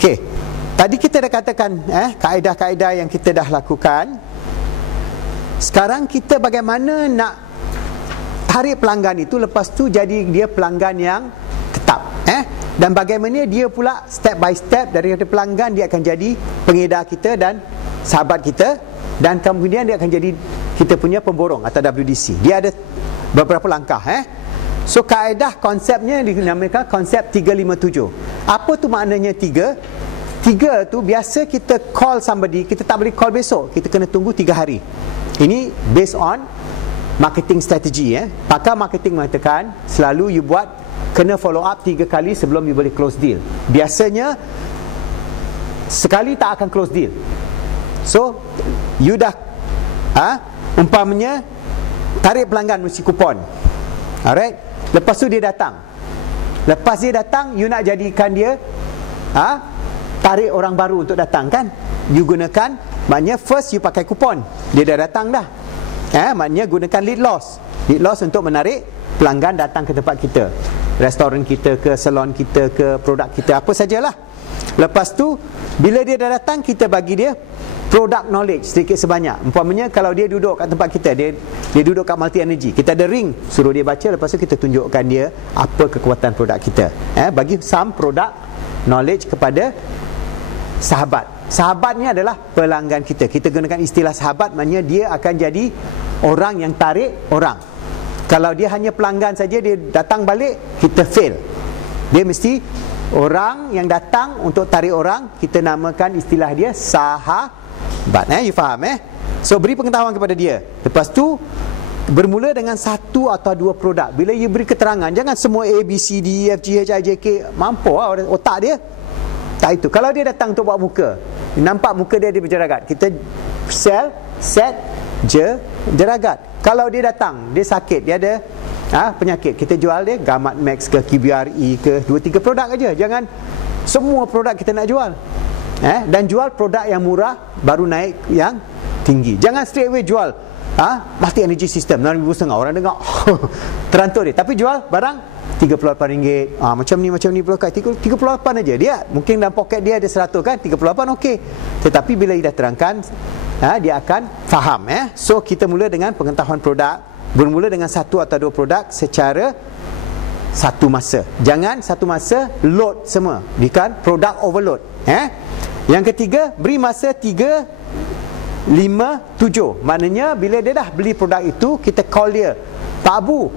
Okey, tadi kita dah katakan kaedah-kaedah yang kita dah lakukan. Sekarang kita bagaimana nak tarik pelanggan itu, lepas tu jadi dia pelanggan yang tetap, dan bagaimana dia pula step by step daripada pelanggan dia akan jadi pengedar kita dan sahabat kita, dan kemudian dia akan jadi kita punya pemborong atau WDC. Dia ada beberapa langkah. So kaedah konsepnya dinamakan konsep 357. Apa tu maknanya 3? 3 tu biasa kita call somebody, kita tak boleh call besok, kita kena tunggu 3 hari. Ini based on marketing strategy. Pakar marketing mengatakan selalu you buat kena follow up 3 kali sebelum you boleh close deal. Biasanya sekali tak akan close deal. So you dah umpamanya tarik pelanggan mesti kupon. Alright, lepas tu dia datang. Lepas dia datang, you nak jadikan dia tarik orang baru untuk datang kan? You gunakan, maknanya first you pakai kupon. Dia dah datang dah. Maknanya gunakan lead loss. Lead loss untuk menarik pelanggan datang ke tempat kita, restoran kita ke, salon kita ke, produk kita, apa sajalah. Lepas tu bila dia dah datang, kita bagi dia product knowledge sedikit sebanyak. Umpamanya kalau dia duduk kat tempat kita, dia duduk kat Multi Energy, kita ada ring, suruh dia baca, lepas tu kita tunjukkan dia apa kekuatan produk kita. Bagi some product knowledge kepada sahabat. Sahabat ni adalah pelanggan kita. Kita gunakan istilah sahabat, maknanya dia akan jadi orang yang tarik orang. Kalau dia hanya pelanggan saja, dia datang balik, kita fail. Dia mesti orang yang datang untuk tarik orang, kita namakan istilah dia sahabat. You faham? So beri pengetahuan kepada dia. Lepas tu bermula dengan 1 atau 2 produk. Bila you beri keterangan, jangan semua A, B, C, D, E, F, G, H, I, J, K. Mampu otak dia tak itu. Kalau dia datang untuk buat muka, nampak muka dia berjeragat, kita sell set jeragat. Kalau dia datang, dia sakit, dia ada penyakit, kita jual dia Gamat Max ke, KBRE ke, 2-3 produk aja. Jangan semua produk kita nak jual. Dan jual produk yang murah, baru naik yang tinggi. Jangan straight away jual Multi Energy System 6,500, orang dengar terantur dia. Tapi jual barang RM38, macam ni pula, 38 aja. Dia mungkin dalam poket dia ada 100 kan, 38 okey. Tetapi bila dia dah terangkan, dia akan faham. So kita mula dengan pengetahuan produk, bermula dengan 1 atau 2 produk secara satu masa. Jangan satu masa load semua, bukan produk overload. Yang ketiga, beri masa 3, 5, 7. Maknanya bila dia dah beli produk itu, kita call dia, Pak Abu,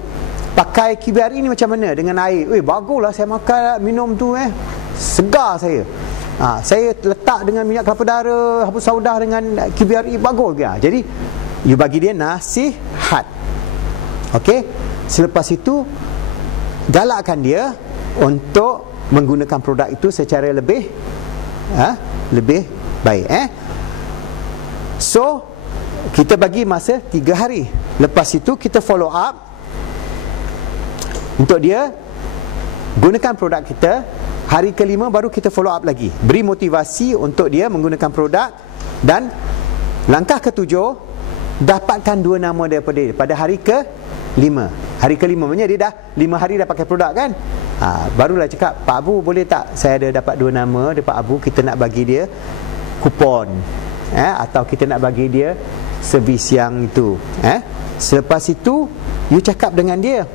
pakai KBRE ni macam mana dengan air? Baguslah, saya makan minum tu segar saya. Saya letak dengan minyak kelapa darah, hapus saudah dengan KBRE, bagus ya. Jadi you bagi dia nasihat. Okey. Selepas itu galakkan dia untuk menggunakan produk itu secara lebih baik. So kita bagi masa 3 hari. Lepas itu kita follow up untuk dia gunakan produk kita. Hari ke-5 baru kita follow up lagi, beri motivasi untuk dia menggunakan produk. Dan langkah ke-7, dapatkan 2 nama daripada dia pada hari ke-5. Hari ke-5 maknanya dia dah 5 hari dah pakai produk kan. Barulah cakap, Pak Abu boleh tak saya ada dapat 2 nama dari Pak Abu, kita nak bagi dia kupon, atau kita nak bagi dia servis yang itu. Selepas itu you cakap dengan dia,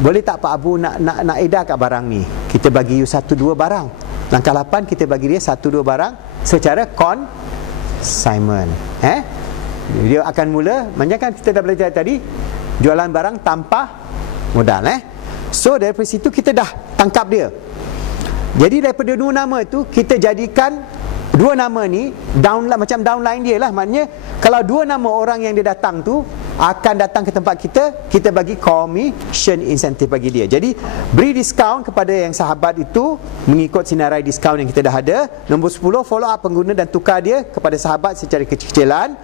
boleh tak Pak Abu nak edar kat barang ni, kita bagi you 1-2 barang. Langkah 8, kita bagi dia 1-2 barang secara consignment. Dia akan mula, macam kan kita dah belajar tadi, jualan barang tanpa modal. So daripada situ kita dah tangkap dia. Jadi daripada 2 nama itu, kita jadikan 2 nama ni macam downline dia lah. Maknanya kalau 2 nama orang yang dia datang tu akan datang ke tempat kita, kita bagi commission incentive bagi dia. Jadi beri diskaun kepada yang sahabat itu mengikut sinarai diskaun yang kita dah ada. Nombor 10, follow up pengguna dan tukar dia kepada sahabat secara kecil-kecilan.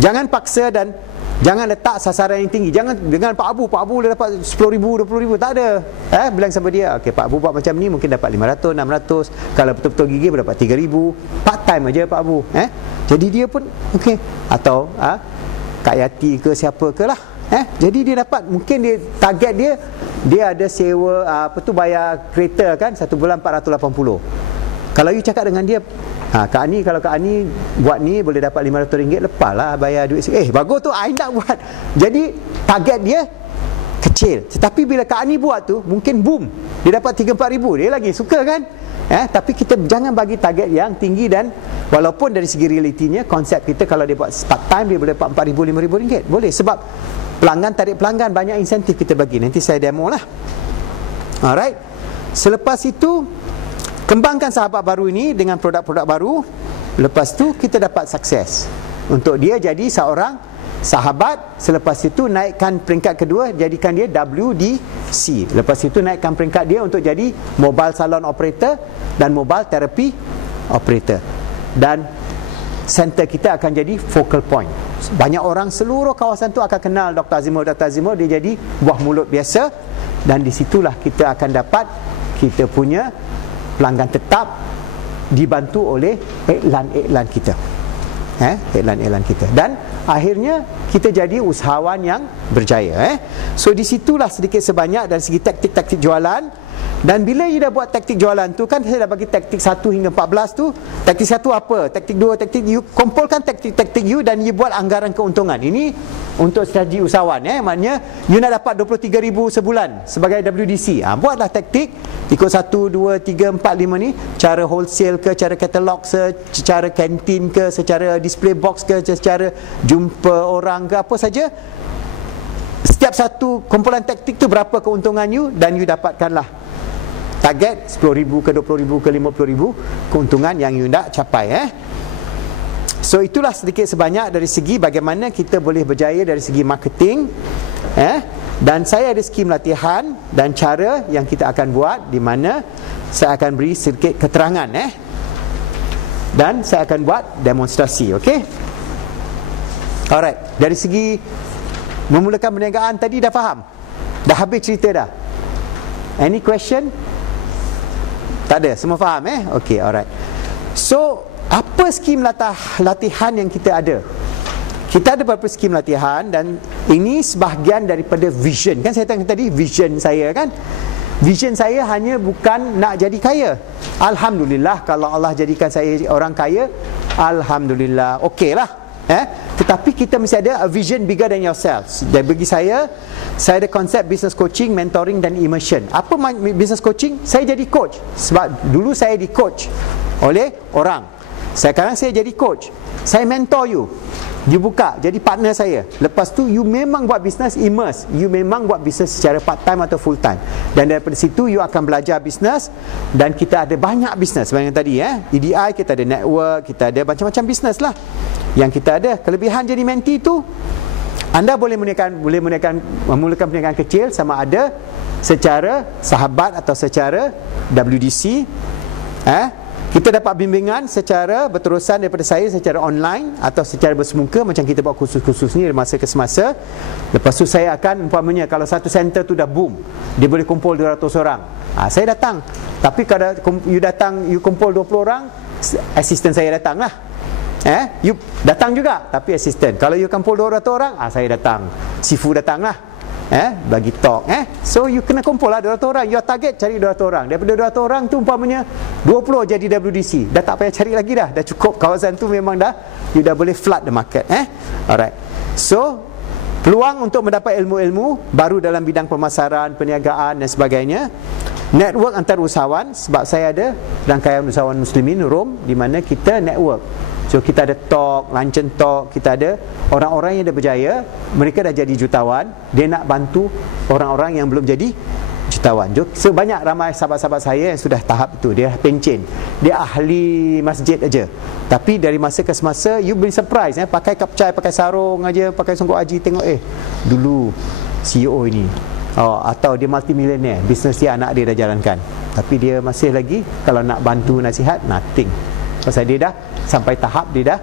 Jangan paksa dan jangan letak sasaran yang tinggi. Jangan dengan Pak Abu boleh dapat 10,000, 20,000, tak ada. Bilang sama dia, okey Pak Abu buat macam ni mungkin dapat 500, 600. Kalau betul-betul gigi dapat 3,000. Part time aja Pak Abu. Jadi dia pun okey. Atau Kak Yati ke siapa ke lah, Jadi dia dapat, mungkin dia target dia ada sewa bayar kereta kan, 1 bulan 480. Kalau you cakap dengan dia, Kak Ani, kalau Kak Ani buat ni boleh dapat RM500, lepaslah bayar duit. Bagus tu, I nak buat. Jadi target dia kecil. Tetapi bila Kak Ani buat tu, mungkin boom, dia dapat 3-4 ribu, dia lagi suka kan. Tapi kita jangan bagi target yang tinggi. Dan walaupun dari segi realitinya, konsep kita kalau dia buat part time, dia boleh dapat RM4,000, RM5,000, boleh. Sebab pelanggan, tarik pelanggan, banyak insentif kita bagi. Nanti saya demo lah. Alright. Selepas itu, kembangkan sahabat baru ini dengan produk-produk baru. Lepas tu kita dapat sukses untuk dia jadi seorang sahabat. Selepas itu naikkan peringkat kedua, jadikan dia WDC. Lepas itu naikkan peringkat dia untuk jadi mobile salon operator dan mobile therapy operator. Dan center kita akan jadi focal point. Banyak orang seluruh kawasan tu akan kenal Dr. Azimur. Dia jadi buah mulut biasa. Dan disitulah kita akan dapat kita punya pelanggan tetap, dibantu oleh iklan-iklan kita. Iklan-iklan kita. Dan akhirnya kita jadi usahawan yang berjaya. So disitulah sedikit sebanyak dari segi taktik-taktik jualan. Dan bila you dah buat taktik jualan tu, kan saya dah bagi taktik 1 hingga 14 tu. Taktik 1 apa? Taktik 2, taktik you kumpulkan taktik-taktik you dan you buat anggaran keuntungan. Ini untuk strategi usahawan. Maknanya you nak dapat 23,000 sebulan sebagai WDC. Buatlah taktik ikut 1, 2, 3, 4, 5 ni. Cara wholesale ke, cara katalog ke, secara kantin ke, secara display box ke, secara jumpa orang ke, apa saja. Setiap satu kumpulan taktik tu berapa keuntungan you, dan you dapatkanlah target 10,000 ke 20,000 ke 50,000 keuntungan yang you nak capai. So itulah sedikit sebanyak dari segi bagaimana kita boleh berjaya dari segi marketing. Dan saya ada skim latihan dan cara yang kita akan buat, di mana saya akan beri sedikit keterangan dan saya akan buat demonstrasi. Okey. Alright, dari segi memulakan perniagaan tadi dah faham? Dah habis cerita dah? Any question? Tak ada, semua faham Okey, alright. So, apa skim latihan yang kita ada? Kita ada beberapa skim latihan, dan ini sebahagian daripada vision. Kan saya tanya tadi, vision saya kan? Vision saya hanya bukan nak jadi kaya. Alhamdulillah, kalau Allah jadikan saya orang kaya, Alhamdulillah, okey lah. Tetapi kita mesti ada a vision bigger than yourselves. Dan bagi saya ada konsep business coaching, mentoring dan immersion. Apa business coaching? Saya jadi coach. Sebab dulu saya di coach oleh orang. Sekarang saya jadi coach. Saya mentor you. You buka jadi partner saya. Lepas tu you memang buat bisnes immerse. You memang buat bisnes secara part time atau full time. Dan daripada situ you akan belajar bisnes. Dan kita ada banyak bisnes. Sebenarnya tadi EDI, kita ada network, kita ada macam-macam bisnes lah yang kita ada. Kelebihan jadi mentee tu, anda boleh memulakan perniagaan kecil, sama ada secara sahabat atau secara WDC. Kita dapat bimbingan secara berterusan daripada saya secara online atau secara bersemuka, macam kita buat kursus-kursus ni dari masa ke semasa. Lepas tu saya akan, umpamanya kalau satu center tu dah boom, dia boleh kumpul 200 orang, saya datang. Tapi kalau you kumpul 20 orang, asisten saya datang lah. You datang juga, tapi asisten. Kalau you kumpul 200 orang, saya datang. Sifu datang lah, bagi talk. So you kena kumpul lah 200 orang. Your target cari 200 orang. Daripada 200 orang tu umpamanya 20 jadi WDC, dah tak payah cari lagi dah. Dah cukup kawasan tu, memang dah, you dah boleh flood the market. Alright. So peluang untuk mendapat ilmu-ilmu baru dalam bidang pemasaran, perniagaan dan sebagainya. Network antar usahawan, sebab saya ada rangkaian usahawan muslimin Rom, di mana kita network. So kita ada talk, luncheon talk, kita ada orang-orang yang dah berjaya, mereka dah jadi jutawan, dia nak bantu orang-orang yang belum jadi jutawan. So banyak ramai sahabat-sahabat saya yang sudah tahap itu, dia pencen, dia ahli masjid aja. Tapi dari masa ke semasa, you beri surprise, pakai kapcai, pakai sarung aja, pakai songkok haji, tengok dulu CEO ini, atau dia multimillionaire, bisnes dia anak dia dah jalankan, tapi dia masih lagi kalau nak bantu nasihat, nothing. Pasal dia dah sampai tahap dia dah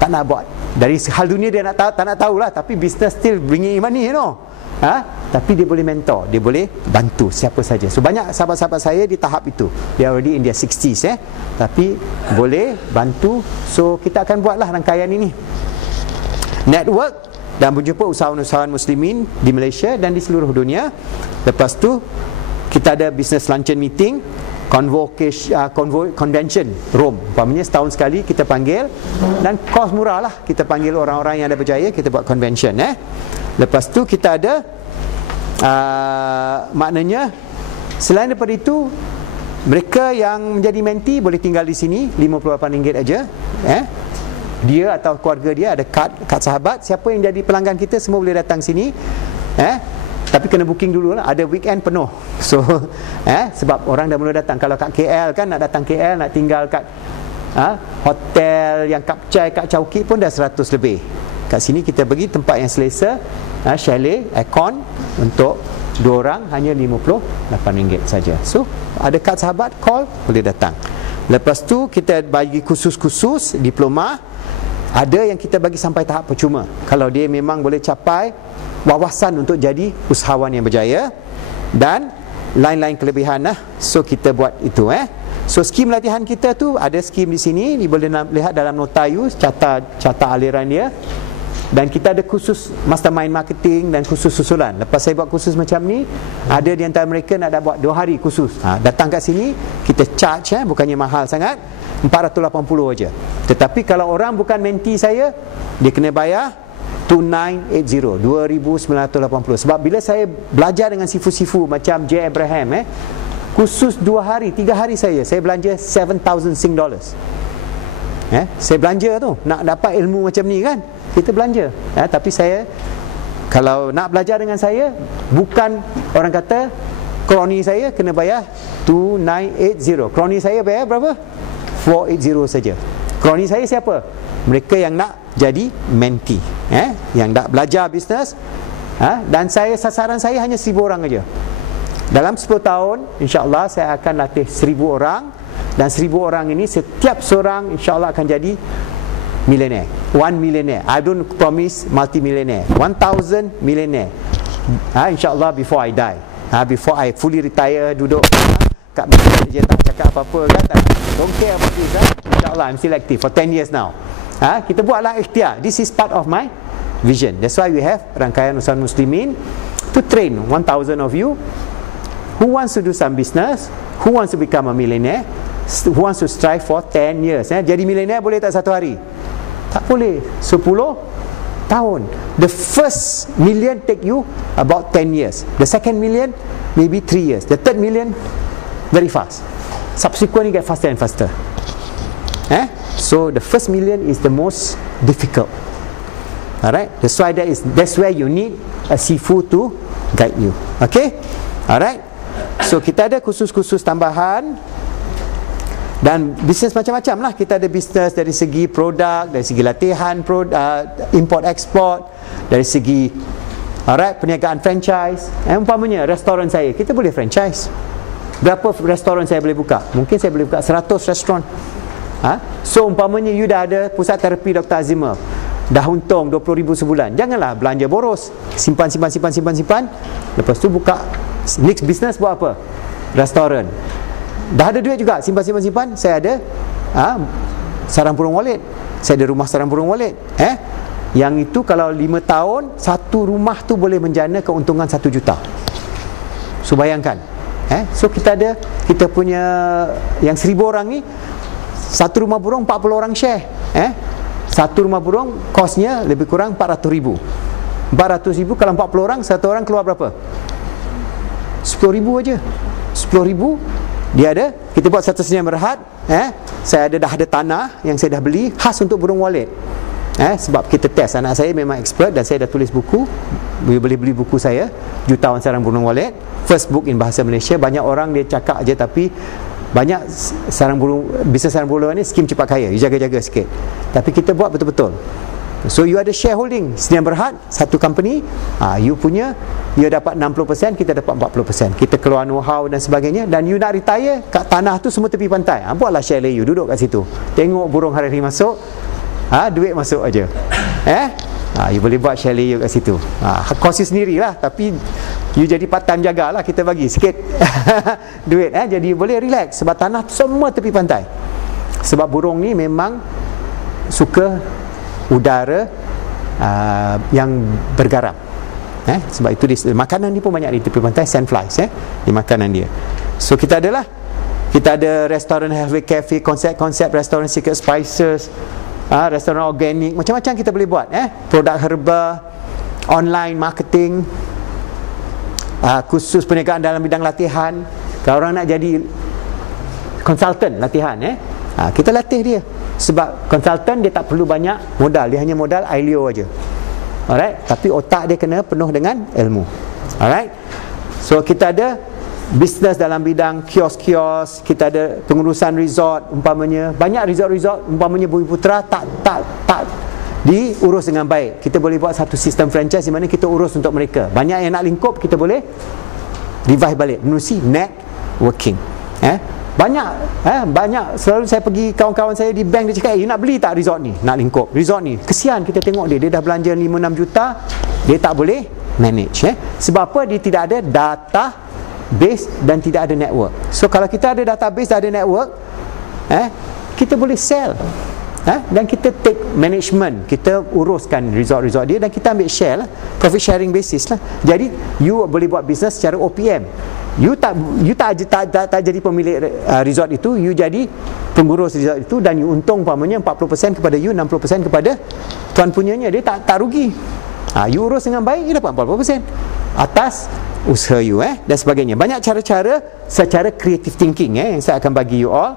tak nak buat. Dari hal dunia dia tak nak tahulah, tapi business still bringing money, tapi dia boleh mentor, dia boleh bantu siapa saja. So banyak sahabat-sahabat saya di tahap itu, dia already in their 60s, tapi boleh bantu. So kita akan buatlah rangkaian ini. Network dan berjumpa usahawan-usahawan muslimin di Malaysia dan di seluruh dunia. Lepas tu kita ada business luncheon meeting, convention Rome, umpamanya setahun sekali kita panggil, dan kos murah lah, kita panggil orang-orang yang ada berjaya, kita buat convention. Lepas tu kita ada maknanya selain daripada itu, mereka yang menjadi menti boleh tinggal di sini RM58 aja. Dia atau keluarga dia ada kad sahabat. Siapa yang jadi pelanggan kita semua boleh datang sini. Tapi kena booking dulu lah. Ada weekend penuh. So sebab orang dah mula datang. Kalau kat KL kan, nak datang KL, nak tinggal kat hotel yang Kapcai, kat Chowkee pun dah 100 lebih. Kat sini kita bagi tempat yang selesa, chalet, aircon, untuk 2 orang hanya RM58 saja. So ada kad sahabat, call, boleh datang. Lepas tu kita bagi khusus-khusus diploma. Ada yang kita bagi sampai tahap percuma, kalau dia memang boleh capai wawasan untuk jadi usahawan yang berjaya, dan lain-lain kelebihan lah. So kita buat itu. So skim latihan kita tu ada skim di sini, ni boleh lihat dalam nota you, carta aliran dia. Dan kita ada khusus mastermind marketing dan khusus susulan. Lepas saya buat khusus macam ni, ada di antara mereka nak buat 2 hari khusus. Datang kat sini, kita charge, bukannya mahal sangat, 480 aja. Tetapi kalau orang bukan menti saya, dia kena bayar 2980. Sebab bila saya belajar dengan sifu-sifu macam J. Abraham, khusus 2 hari, 3 hari saya belanja 7,000 Sing dollars. Saya belanja tu nak dapat ilmu macam ni kan, kita belanja. Tapi saya, kalau nak belajar dengan saya, bukan orang kata kroni saya kena bayar 2980. Kroni saya bayar berapa? 480 saja. Kroni saya siapa? Mereka yang nak jadi menti, yang nak belajar bisnes. Dan sasaran saya hanya 1,000 orang aja. Dalam 10 tahun insya-Allah saya akan latih 1,000 orang. Dan 1,000 orang ini setiap seorang insya-Allah akan jadi millionaire. 1 millionaire. I don't promise multi-millionaire. 1,000 millionaire. InsyaAllah before I die. Before I fully retire, duduk kat meja je, tak cakap apa-apa kan, tak, don't care about this. InsyaAllah I'm still active for 10 years now. Kita buatlah ikhtiar. This is part of my vision. That's why we have rangkaian usahawan muslimin to train 1,000 of you who wants to do some business, who wants to become a millionaire, who wants to strive for 10 years. Jadi millionaire boleh tak satu hari? Tak boleh. 10 tahun. The first million take you about 10 years. The second million maybe 3 years. The third million very fast. Subsequently get faster and faster. So the first million is the most difficult. Alright. That's where you need a sifu to guide you. Okay. Alright. So kita ada khusus-khusus tambahan. Dan bisnes macam-macam lah. Kita ada bisnes dari segi produk, dari segi latihan, import export, dari segi perniagaan franchise. Umpamanya restoran saya, kita boleh franchise. Berapa restoran saya boleh buka? Mungkin saya boleh buka 100 restoran. So umpamanya you dah ada pusat terapi Dr. Azimah, dah untung 20,000 sebulan, janganlah belanja boros. Simpan. Lepas tu buka next business, buat apa? Restoran. Dah ada duit juga, simpan. Saya ada sarang burung walet. Saya ada rumah sarang burung walet. Yang itu kalau 5 tahun, satu rumah tu boleh menjana keuntungan 1 juta. So bayangkan. So kita punya yang 1,000 orang ni, satu rumah burung 40 orang share. Satu rumah burung kosnya lebih kurang 400,000. 400,000 kalau 40 orang, satu orang keluar berapa? 10,000 aja. 10,000 dia ada. Kita buat satu senian berhad. Saya dah ada tanah yang saya dah beli khas untuk burung walet. Sebab kita test, anak saya memang expert dan saya dah tulis buku. Boleh beli buku saya, Jutawan Sarang Burung Walet, first book in bahasa Malaysia. Banyak orang dia cakap aje, tapi banyak bisnes sarang burung ni skim cepat kaya, you jaga-jaga sikit. Tapi kita buat betul-betul. So you ada shareholding Sdn Bhd, satu company, you dapat 60%, kita dapat 40%. Kita keluar know-how dan sebagainya. Dan you nak retire kat tanah tu semua tepi pantai, buatlah chalet, you duduk kat situ, tengok burung hari-hari masuk, duit masuk aja. You boleh buat chalet you kat situ. Kos you sendirilah, tapi you jadi part time jagalah, kita bagi sikit duit. Jadi you boleh relax sebab tanah semua tepi pantai. Sebab burung ni memang suka udara yang bergaram. Sebab itu makanan ni pun banyak di tepi pantai, sandflies di makanan dia. So kita ada restoran healthy cafe, konsep restoran secret spices, restoran organik, macam-macam kita boleh buat. Produk herba, online marketing, khusus perniagaan dalam bidang latihan. Kalau orang nak jadi konsultan latihan, kita latih dia. Sebab konsultan dia tak perlu banyak modal, dia hanya modal ILO aja. Alright, tapi otak dia kena penuh dengan ilmu. Alright, so kita ada bisnes dalam bidang kios-kios, kita ada pengurusan resort umpamanya. Banyak resort umpamanya Bumiputera tak diurus dengan baik. Kita boleh buat satu sistem franchise di mana kita urus untuk mereka. Banyak yang nak lingkup, kita boleh revive balik menerusi networking. Banyak selalu saya pergi, kawan-kawan saya di bank, dia cakap, you nak beli tak resort ni, nak lingkup resort ni. Kesian kita tengok dia dah belanja 5-6 juta, dia tak boleh manage. Sebab apa? Dia tidak ada database dan tidak ada network. So kalau kita ada database dan ada network, kita boleh sell, dan kita take management, kita uruskan resort-resort dia, dan kita ambil share lah, profit sharing basis lah. Jadi you boleh buat bisnes secara OPM. You tak jadi pemilik resort itu, you jadi pengurus resort itu, dan you untung umpamanya 40% kepada you, 60% kepada tuan punyanya. Dia tak rugi. You urus dengan baik, you dapat 40% atas usaha you dan sebagainya. Banyak cara-cara secara creative thinking yang saya akan bagi you all.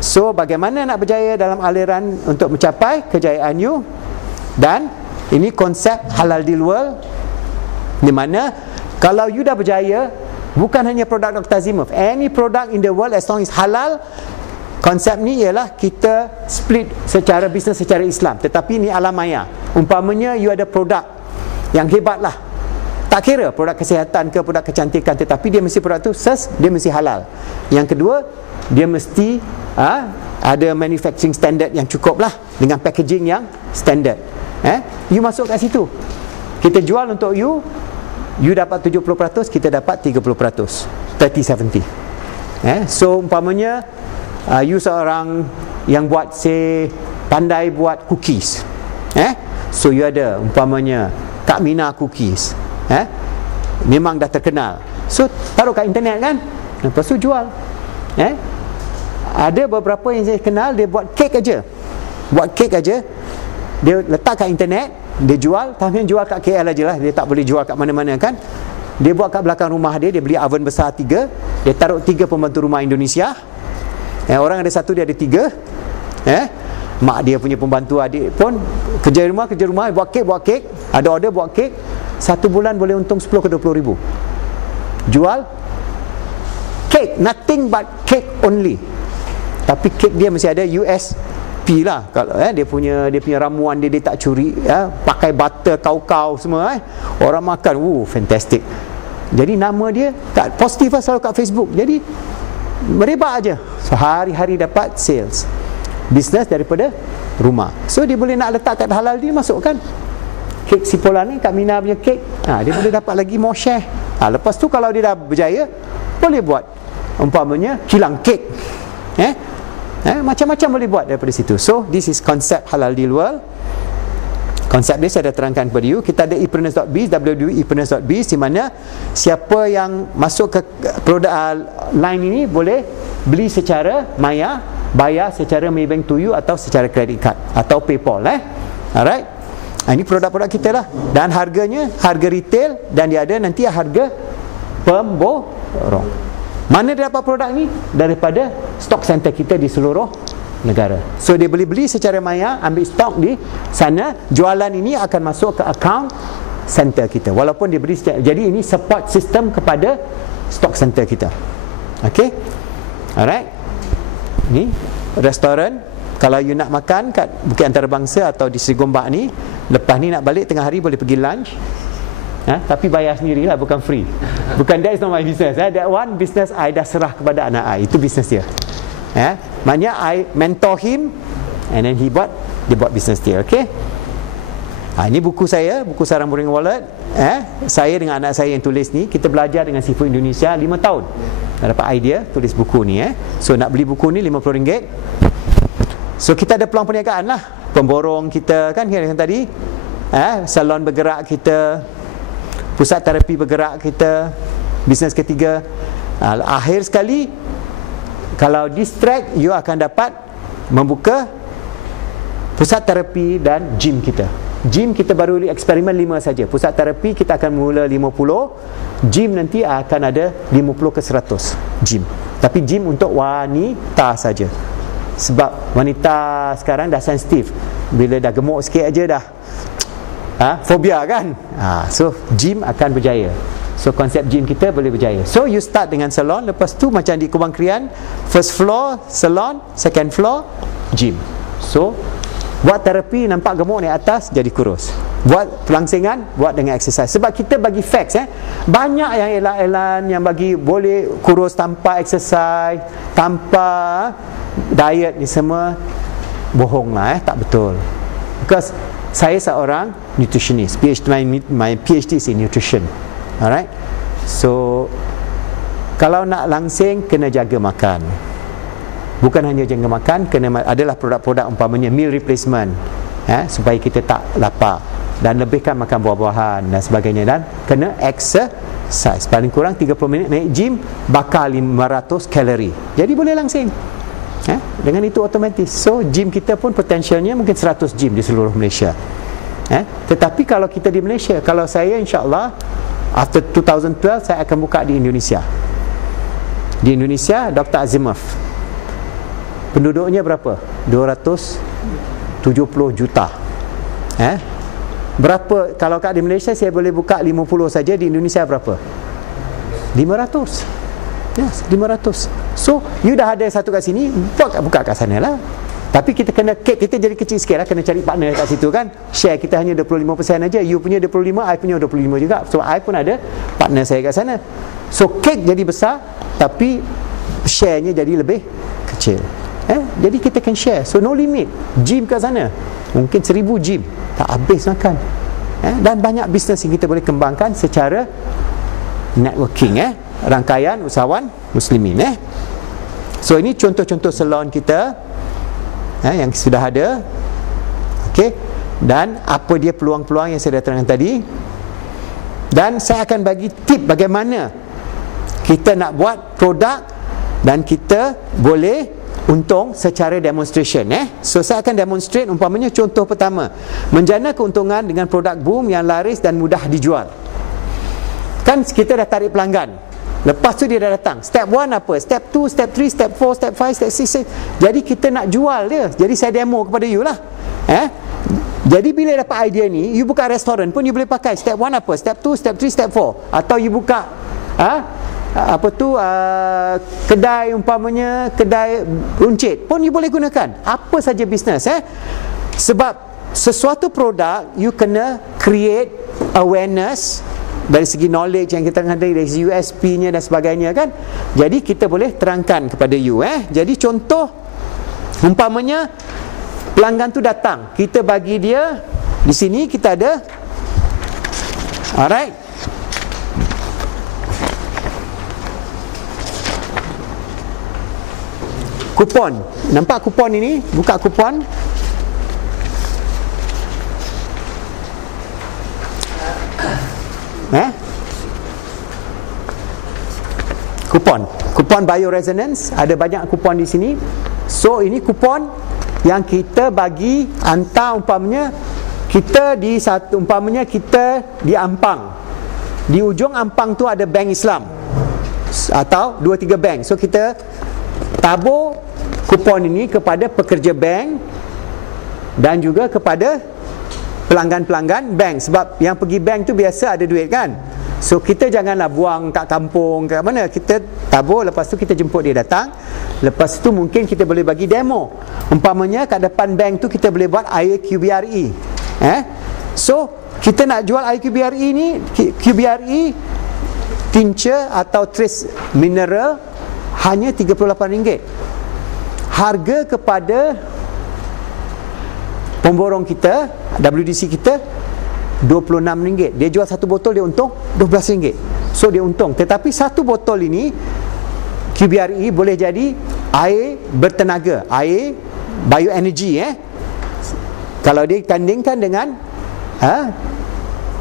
So bagaimana nak berjaya dalam aliran untuk mencapai kejayaan you. Dan ini konsep halal deal world, di mana kalau you dah berjaya, bukan hanya produk Dr. Azimov, any product in the world as long as halal. Konsep ni ialah kita split secara bisnes secara Islam, tetapi ni alam maya. Umpamanya you ada produk yang hebat lah, tak kira produk kesihatan ke produk kecantikan, tetapi dia mesti produk tu dia mesti halal. Yang kedua, dia mesti ada manufacturing standard yang cukup lah, dengan packaging yang standard. You masuk kat situ, kita jual untuk you dapat 70%, kita dapat 30%, 30-70. So umpamanya you seorang yang buat, pandai buat cookies, so you ada umpamanya Kak Mina cookies, memang dah terkenal, so taruh kat internet kan, lepas tu jual. Ada beberapa yang saya kenal, dia buat kek aja, dia letak kat internet, dia jual, tapi jual kat KL aja lah, dia tak boleh jual kat mana-mana kan. Dia buat kat belakang rumah dia beli oven besar 3, dia taruh 3 pembantu rumah Indonesia. Orang ada 1, dia ada 3. Mak dia punya pembantu adik pun kerja rumah, buat kek, ada order buat kek, 1 bulan boleh untung 10 ke 20 ribu. Jual kek, nothing but cake only. Tapi kek dia mesti ada USP lah. Kalau dia punya ramuan dia tak curi, pakai butter kau semua, orang makan, fantastic. Jadi nama dia tak positif lah, selalu kat Facebook. Jadi merebak aja, so hari-hari dapat sales, bisnes daripada rumah. So dia boleh nak letak kat halal, dia masukkan kek Sipola ni, Kak Mina punya kek, dia boleh dapat lagi more share. Lepas tu kalau dia dah berjaya, boleh buat umpamanya kilang kek, macam-macam boleh buat daripada situ. So this is konsep halal deal world. Konsep dia saya dah terangkan kepada you. Kita ada epreneurs.biz, www.epreneurs.biz, di mana siapa yang masuk ke produk line ini boleh beli secara maya, bayar secara Maybank to you atau secara credit card atau PayPal. Alright, ini produk-produk kita lah, dan harganya harga retail, dan dia ada nanti harga pemborong. Mana dia dapat produk ni? Daripada stok center kita di seluruh negara. So dia boleh beli secara maya, ambil stok di sana, jualan ini akan masuk ke account center kita, walaupun dia beli secara, jadi ini support system kepada stok center kita. Okay, alright. Ni restoran, kalau you nak makan kat Bukit Antarabangsa atau di Seri Gombak ni, lepas ni nak balik tengah hari boleh pergi lunch, tapi bayar sendirilah, bukan free. Bukan, that is not my business. That one business I dah serah kepada anak I, itu business dia. Maknanya I mentor him, and then dia buat business dia. Okay, ini buku saya, buku Sarang Burung Wallet. Saya dengan anak saya yang tulis ni, kita belajar dengan seafood Indonesia 5 tahun. Dah dapat idea tulis buku ni. So nak beli buku ni RM50. So kita ada peluang perniagaan lah, pemborong kita kan yang tadi, salon bergerak kita, pusat terapi bergerak kita, bisnes ketiga. Akhir sekali, kalau distract, you akan dapat membuka pusat terapi dan gym kita. Gym kita baru eksperimen 5 saja. Pusat terapi kita akan mula 50, gym nanti akan ada 50 ke 100 gym. Tapi gym untuk wanita saja. Sebab wanita sekarang dah sensitif. Bila dah gemuk sikit aja dah fobia kan. So gym akan berjaya. So konsep gym kita boleh berjaya. So you start dengan salon, lepas tu macam di Kubang Krian, first floor salon, second floor gym. So buat terapi nampak gemuk naik atas jadi kurus. Buat pelangsingan, buat dengan exercise. Sebab kita bagi facts banyak yang elan-elan yang bagi boleh kurus tanpa exercise, tanpa diet, ni semua bohong lah, tak betul. Because saya seorang nutritionist, my PhD is in nutrition. Alright. So kalau nak langsing, kena jaga makan. Bukan hanya jaga makan, kena adalah produk-produk umpamanya meal replacement, supaya kita tak lapar, dan lebihkan makan buah-buahan dan sebagainya, dan kena exercise. Paling kurang 30 minit naik gym, bakar 500 kalori. Jadi boleh langsing. Dengan itu otomatis. So gym kita pun potensialnya mungkin 100 gym di seluruh Malaysia. Tetapi kalau kita di Malaysia, kalau saya insya-Allah after 2012 saya akan buka di Indonesia. Di Indonesia Dr. Azimov. Penduduknya berapa? 270 juta. Berapa kalau kat di Malaysia saya boleh buka 50 saja, di Indonesia berapa? 500. Yes, 500. So you dah ada satu kat sini, buka kat sana lah. Tapi kita kena, kek kita jadi kecil sikit lah, kena cari partner kat situ kan. Share kita hanya 25% aja, you punya 25, I punya 25 juga. So I pun ada partner saya kat sana. So kek jadi besar, tapi share-nya jadi lebih kecil. Jadi kita can share. So no limit. Gym kat sana mungkin 1000 gym, tak habis makan. Dan banyak bisnes yang kita boleh kembangkan secara networking, rangkaian usahawan muslimin. So ini contoh-contoh salon kita yang sudah ada. Okey. Dan apa dia peluang-peluang yang saya dah terangkan tadi. Dan saya akan bagi tip bagaimana kita nak buat produk dan kita boleh untung secara demonstration. So saya akan demonstrate umpamanya contoh pertama, menjana keuntungan dengan produk boom yang laris dan mudah dijual. Kan kita dah tarik pelanggan, lepas tu dia dah datang. Step 1 apa? Step 2, step 3, step 4, step 5, step 6. Jadi kita nak jual dia. Jadi saya demo kepada you lah. Jadi bila dapat idea ni, you buka restoran pun you boleh pakai. Step 1 apa? Step 2, step 3, step 4. Atau you buka kedai umpamanya kedai runcit pun you boleh gunakan. Apa saja bisnes. Sebab sesuatu produk you kena create awareness dari segi knowledge yang kita ada, dari segi USP-nya dan sebagainya kan. Jadi kita boleh terangkan kepada you. Jadi contoh umpamanya pelanggan tu datang, kita bagi dia di sini kita ada, alright, kupon. Nampak kupon ini? Buka kupon. Kupon bioresonance, ada banyak kupon di sini. So ini kupon yang kita bagi hantar umpamanya kita di satu, umpamanya kita di Ampang. Di ujung Ampang tu ada bank Islam atau 2-3 bank. So kita tabur kupon ini kepada pekerja bank dan juga kepada pelanggan-pelanggan bank. Sebab yang pergi bank tu biasa ada duit kan. So kita janganlah buang kat kampung, kat mana. Kita tabur, lepas tu kita jemput dia datang. Lepas tu mungkin kita boleh bagi demo. Umpamanya kat depan bank tu kita boleh buat air QBRE. So kita nak jual air QBRE ni, QBRE tincture atau trace mineral hanya RM38. Harga kepada pemborong kita, WDC kita, RM26. Dia jual satu botol, dia untung RM12. So dia untung. Tetapi satu botol ini QBRE boleh jadi air bertenaga, air bioenergy. Kalau dia tandingkan dengan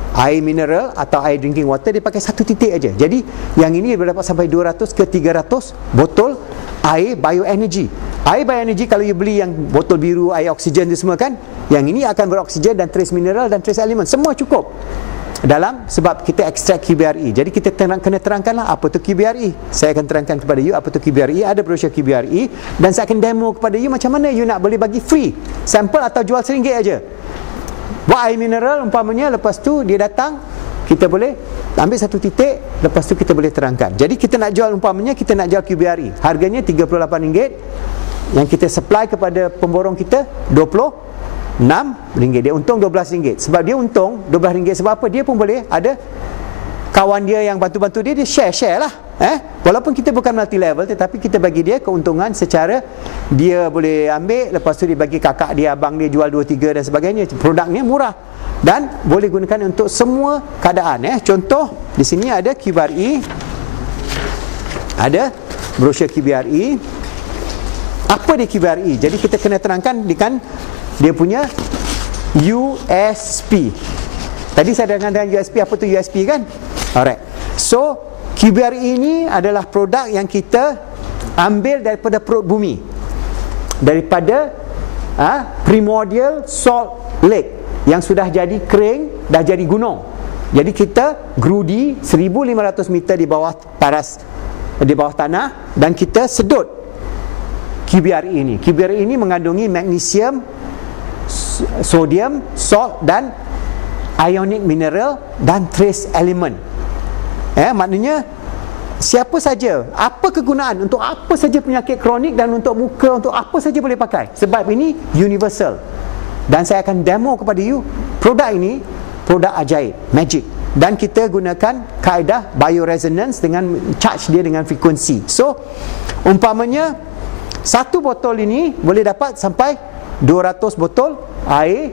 air mineral atau air drinking water, dia pakai satu titik aja. Jadi yang ini dia dapat sampai 200 ke 300 botol air bioenergy. Air bioenergy kalau you beli yang botol biru, air oksigen tu semua kan, yang ini akan beroksigen dan trace mineral dan trace elemen, semua cukup dalam, sebab kita ekstrak QBRE. Jadi kita kena terangkanlah apa tu QBRE. Saya akan terangkan kepada you apa tu QBRE. Ada brochure QBRE dan saya akan demo kepada you macam mana you nak boleh bagi free sampel atau jual RM1 aja. Buat air mineral umpamanya, lepas tu dia datang, kita boleh ambil satu titik, lepas tu kita boleh terangkan. Jadi kita nak jual, umpamanya kita nak jual QBRE, harganya RM38, yang kita supply kepada pemborong kita RM26, dia untung RM12. Sebab dia untung RM12 sebab apa? Dia pun boleh ada kawan dia yang bantu-bantu dia, dia share lah. Walaupun kita bukan multi level, tetapi kita bagi dia keuntungan secara dia boleh ambil, lepas tu dia bagi kakak dia, abang dia, jual 2-3 dan sebagainya. Produknya murah dan boleh gunakan untuk semua keadaan. Contoh di sini ada QBRE, ada brosur QBRE. Apa dia QBRE? Jadi kita kena terangkan dengan dia punya USP. Tadi saya dengan USP, apa tu USP kan? Alright. So QBRE ini adalah produk yang kita ambil daripada perut bumi, daripada primordial salt lake yang sudah jadi kering, dah jadi gunung. Jadi kita gerudi 1500 meter di bawah paras, di bawah tanah, dan kita sedut QBRE ini. QBRE ini mengandungi magnesium, sodium, salt dan ionic mineral dan trace element. Maknanya siapa saja, apa kegunaan, untuk apa saja penyakit kronik dan untuk muka, untuk apa saja boleh pakai. Sebab ini universal. Dan saya akan demo kepada you produk ini, produk ajaib, magic. Dan kita gunakan kaedah bioresonance dengan charge dia dengan frekuensi. So umpamanya satu botol ini boleh dapat sampai 200 botol air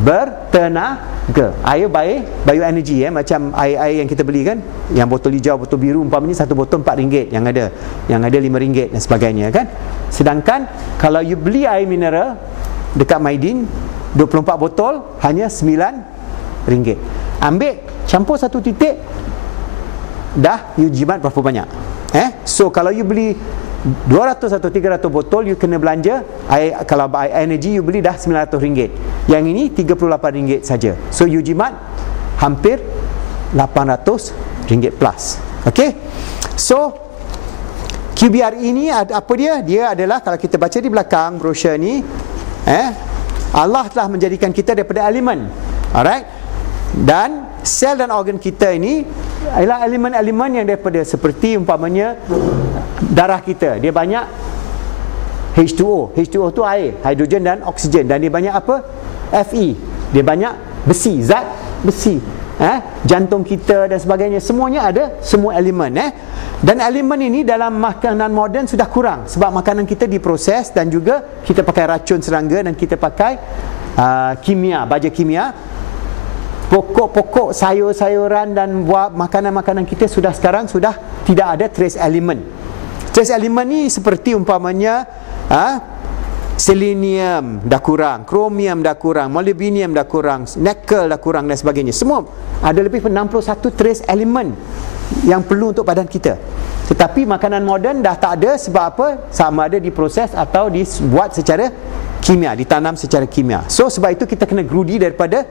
bertenaga, air bioenergy, macam air yang kita beli kan, yang botol hijau, botol biru, umpamanya satu botol RM4, yang ada RM5 dan sebagainya kan. Sedangkan kalau you beli air mineral dekat Maidin 24 botol hanya RM9. Ambil, campur satu titik, dah you jimat berapa banyak. So kalau you beli 200 atau 300 botol, you kena belanja air, kalau air energy you beli dah RM900. Yang ini RM38 saja. So you jimat hampir RM800 plus. Okay. So QBRE ini apa dia? Dia adalah, kalau kita baca di belakang brosur ni, Allah telah menjadikan kita daripada elemen. Alright. Dan sel dan organ kita ini ialah elemen-elemen yang daripada, seperti umpamanya darah kita, dia banyak H2O. H2O tu air, hidrogen dan oksigen. Dan dia banyak apa? Fe. Dia banyak besi, zat besi. Jantung kita dan sebagainya, semuanya ada semua elemen. Dan elemen ini dalam makanan moden sudah kurang, sebab makanan kita diproses dan juga kita pakai racun serangga dan kita pakai kimia, baja kimia. Pokok-pokok, sayur-sayuran dan buah makanan-makanan kita sekarang sudah tidak ada trace element. Trace element ni seperti umpamanya selenium dah kurang, kromium dah kurang, molybdenum dah kurang, nickel dah kurang dan sebagainya. Semua ada lebih 61 trace element yang perlu untuk badan kita. Tetapi makanan moden dah tak ada. Sebab apa? Sama ada diproses atau dibuat secara kimia, ditanam secara kimia. So sebab itu kita kena gerudi daripada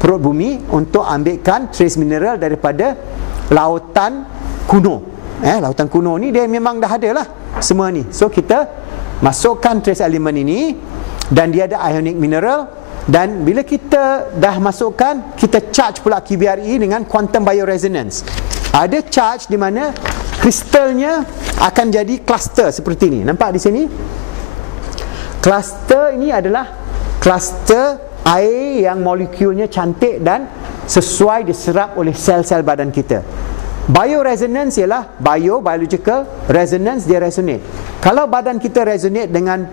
perut bumi untuk ambilkan trace mineral daripada lautan kuno. Lautan kuno ni dia memang dah ada lah semua ni. So kita masukkan trace element ini, dan dia ada ionic mineral. Dan bila kita dah masukkan, kita charge pula QBRE dengan quantum bioresonance. Ada charge di mana kristalnya akan jadi cluster seperti ni. Nampak di sini? Cluster ini adalah cluster air yang molekulnya cantik dan sesuai diserap oleh sel-sel badan kita. Bioresonance ialah biological resonance, dia resonate. Kalau badan kita resonate dengan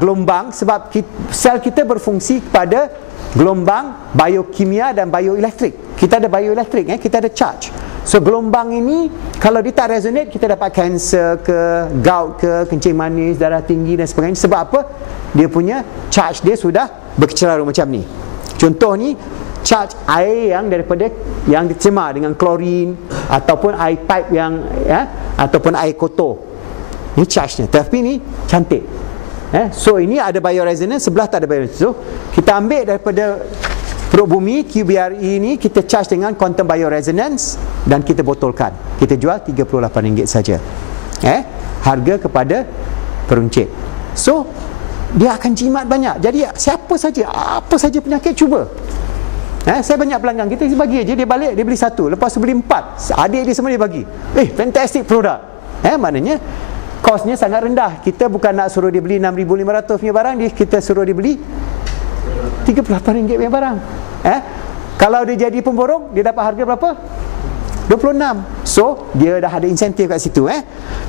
gelombang, sebab sel kita berfungsi pada gelombang biokimia dan bioelektrik. Kita ada bioelektrik, kita ada charge. So gelombang ini kalau dia tak resonate, kita dapat kanser ke, gout ke, kencing manis, darah tinggi dan sebagainya. Sebab apa? Dia punya charge dia sudah berkeceraru macam ni. Contoh ni, charge air yang daripada yang dicemar dengan klorin ataupun air pipe yang ataupun air kotor. Ini charge nya. Tapi ni cantik. So ini ada bioresonance, sebelah tak ada bioresonance. So kita ambil daripada perut bumi QBRE ni, kita charge dengan quantum bioresonance dan kita botolkan. Kita jual RM38 saja. Harga kepada peruncit. So dia akan jimat banyak. Jadi siapa saja, apa saja penyakit, cuba. Saya banyak pelanggan, kita bagi aja, dia balik, dia beli satu, lepas tu beli 4, adik dia semua dia bagi. Fantastic produk. Maknanya kosnya sangat rendah. Kita bukan nak suruh dia beli 6,500 punya barang, kita suruh dia beli RM38 punya barang. Kalau dia jadi pemborong, dia dapat harga berapa? 26. So dia dah ada insentif kat situ.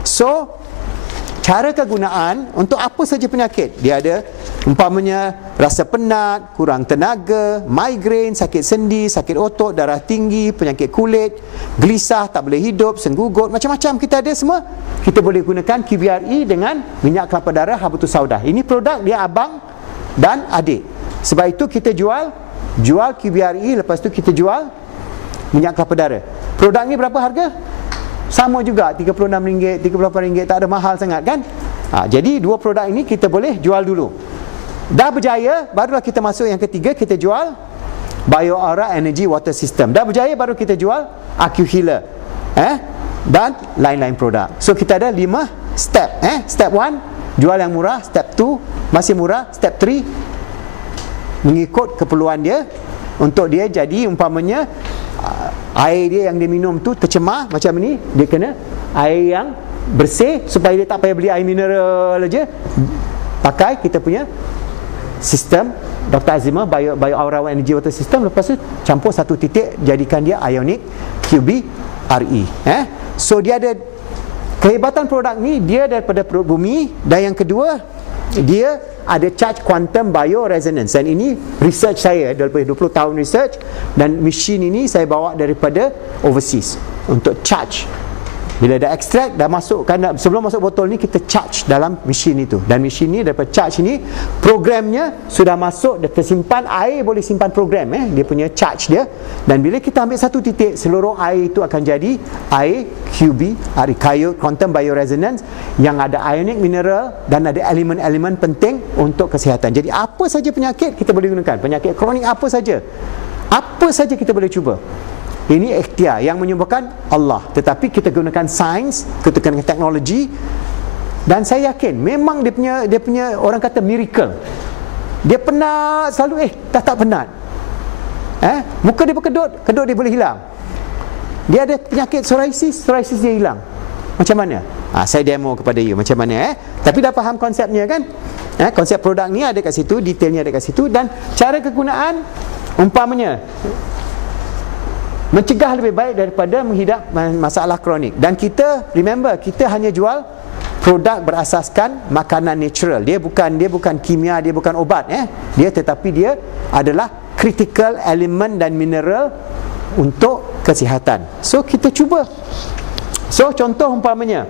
So cara kegunaan untuk apa saja penyakit. Dia ada umpamanya rasa penat, kurang tenaga, migrain, sakit sendi, sakit otot, darah tinggi, penyakit kulit, gelisah, tak boleh hidup, senggugut, macam-macam kita ada semua. Kita boleh gunakan QBRE dengan minyak kelapa darah Habatus Sauda. Ini produk dia abang dan adik. Sebab itu kita jual QBRE, lepas tu kita jual minyak kelapa darah. Produk ni berapa harga? Sama juga, RM36, RM38, tak ada mahal sangat kan? Jadi dua produk ini kita boleh jual dulu. Dah berjaya, barulah kita masuk yang ketiga, kita jual BioAura Energy Water System. Dah berjaya, baru kita jual AcuHealer dan lain-lain produk. So kita ada 5 step. Step 1, jual yang murah. Step 2, masih murah. Step 3, mengikut keperluan dia, untuk dia jadi umpamanya air dia yang dia minum tu tercemar macam ni, dia kena air yang bersih, supaya dia tak payah beli air mineral aja. Pakai kita punya sistem Dr. Azimah BioAura Energy Water System. Lepas tu campur satu titik, jadikan dia Ionic QBRE. So dia ada kehebatan produk ni, dia daripada perut bumi. Dan yang kedua, dia ada charge quantum bioresonance. Dan ini research saya, daripada 20 tahun research. Dan mesin ini saya bawa daripada overseas untuk charge. Bila dah extract, dah masukkan, sebelum masuk botol ni, kita charge dalam mesin itu. Dan mesin ni, daripada charge ni, programnya sudah masuk, dia tersimpan. Air boleh simpan program, dia punya charge dia. Dan bila kita ambil satu titik, seluruh air itu akan jadi air QBRE, quantum bioresonance, yang ada ionic mineral dan ada elemen-elemen penting untuk kesihatan. Jadi apa saja penyakit kita boleh gunakan. Penyakit kronik apa saja kita boleh cuba. Ini ikhtiar yang menyembuhkan Allah, tetapi kita gunakan sains, kita gunakan teknologi. Dan saya yakin memang dia punya orang kata miracle. Dia penat selalu, tak penat. Muka dia berkedut, kedut dia boleh hilang. Dia ada penyakit psoriasis dia hilang. Macam mana? Saya demo kepada you macam mana. Tapi dah faham konsepnya kan? Konsep produk ni ada kat situ, detailnya ada kat situ. Dan cara kegunaan, umpamanya mencegah lebih baik daripada menghidap masalah kronik. Dan kita, remember, kita hanya jual produk berasaskan makanan natural. Dia bukan kimia, dia bukan obat, tetapi dia adalah critical element dan mineral untuk kesihatan. So kita cuba. So contoh umpamanya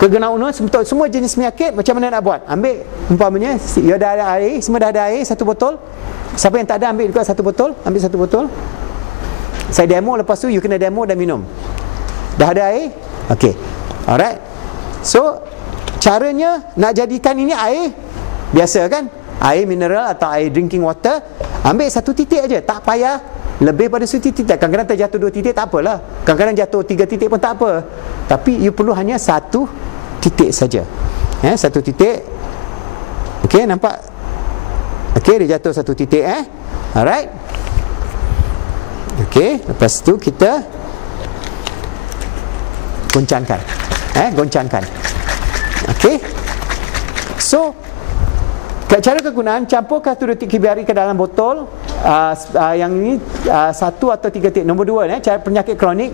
kegunaan untuk semua jenis penyakit, macam mana nak buat? Ambil umpamanya, dia dah ada air, semua dah ada air, satu botol. Siapa yang tak ada, ambil juga satu botol. Ambil satu botol. Saya demo, lepas tu you kena demo dan minum. Dah ada air? Okey. Alright. So caranya nak jadikan ini air biasa kan? Air mineral atau air drinking water. Ambil satu titik aja, tak payah lebih pada satu titik. Kadang-kadang terjatuh 2 titik tak apalah. Kadang-kadang jatuh 3 titik pun tak apa. Tapi you perlu hanya satu titik saja. Satu titik. Okey, nampak? Okey, dia jatuh satu titik. Alright. Okey, lepas tu kita goncangkan. Goncangkan. Okey. So, cara kegunaan, campurkan satu titik QBRE ke dalam botol. Yang ini 1 atau 3 titik. Nombor 2, cara penyakit kronik,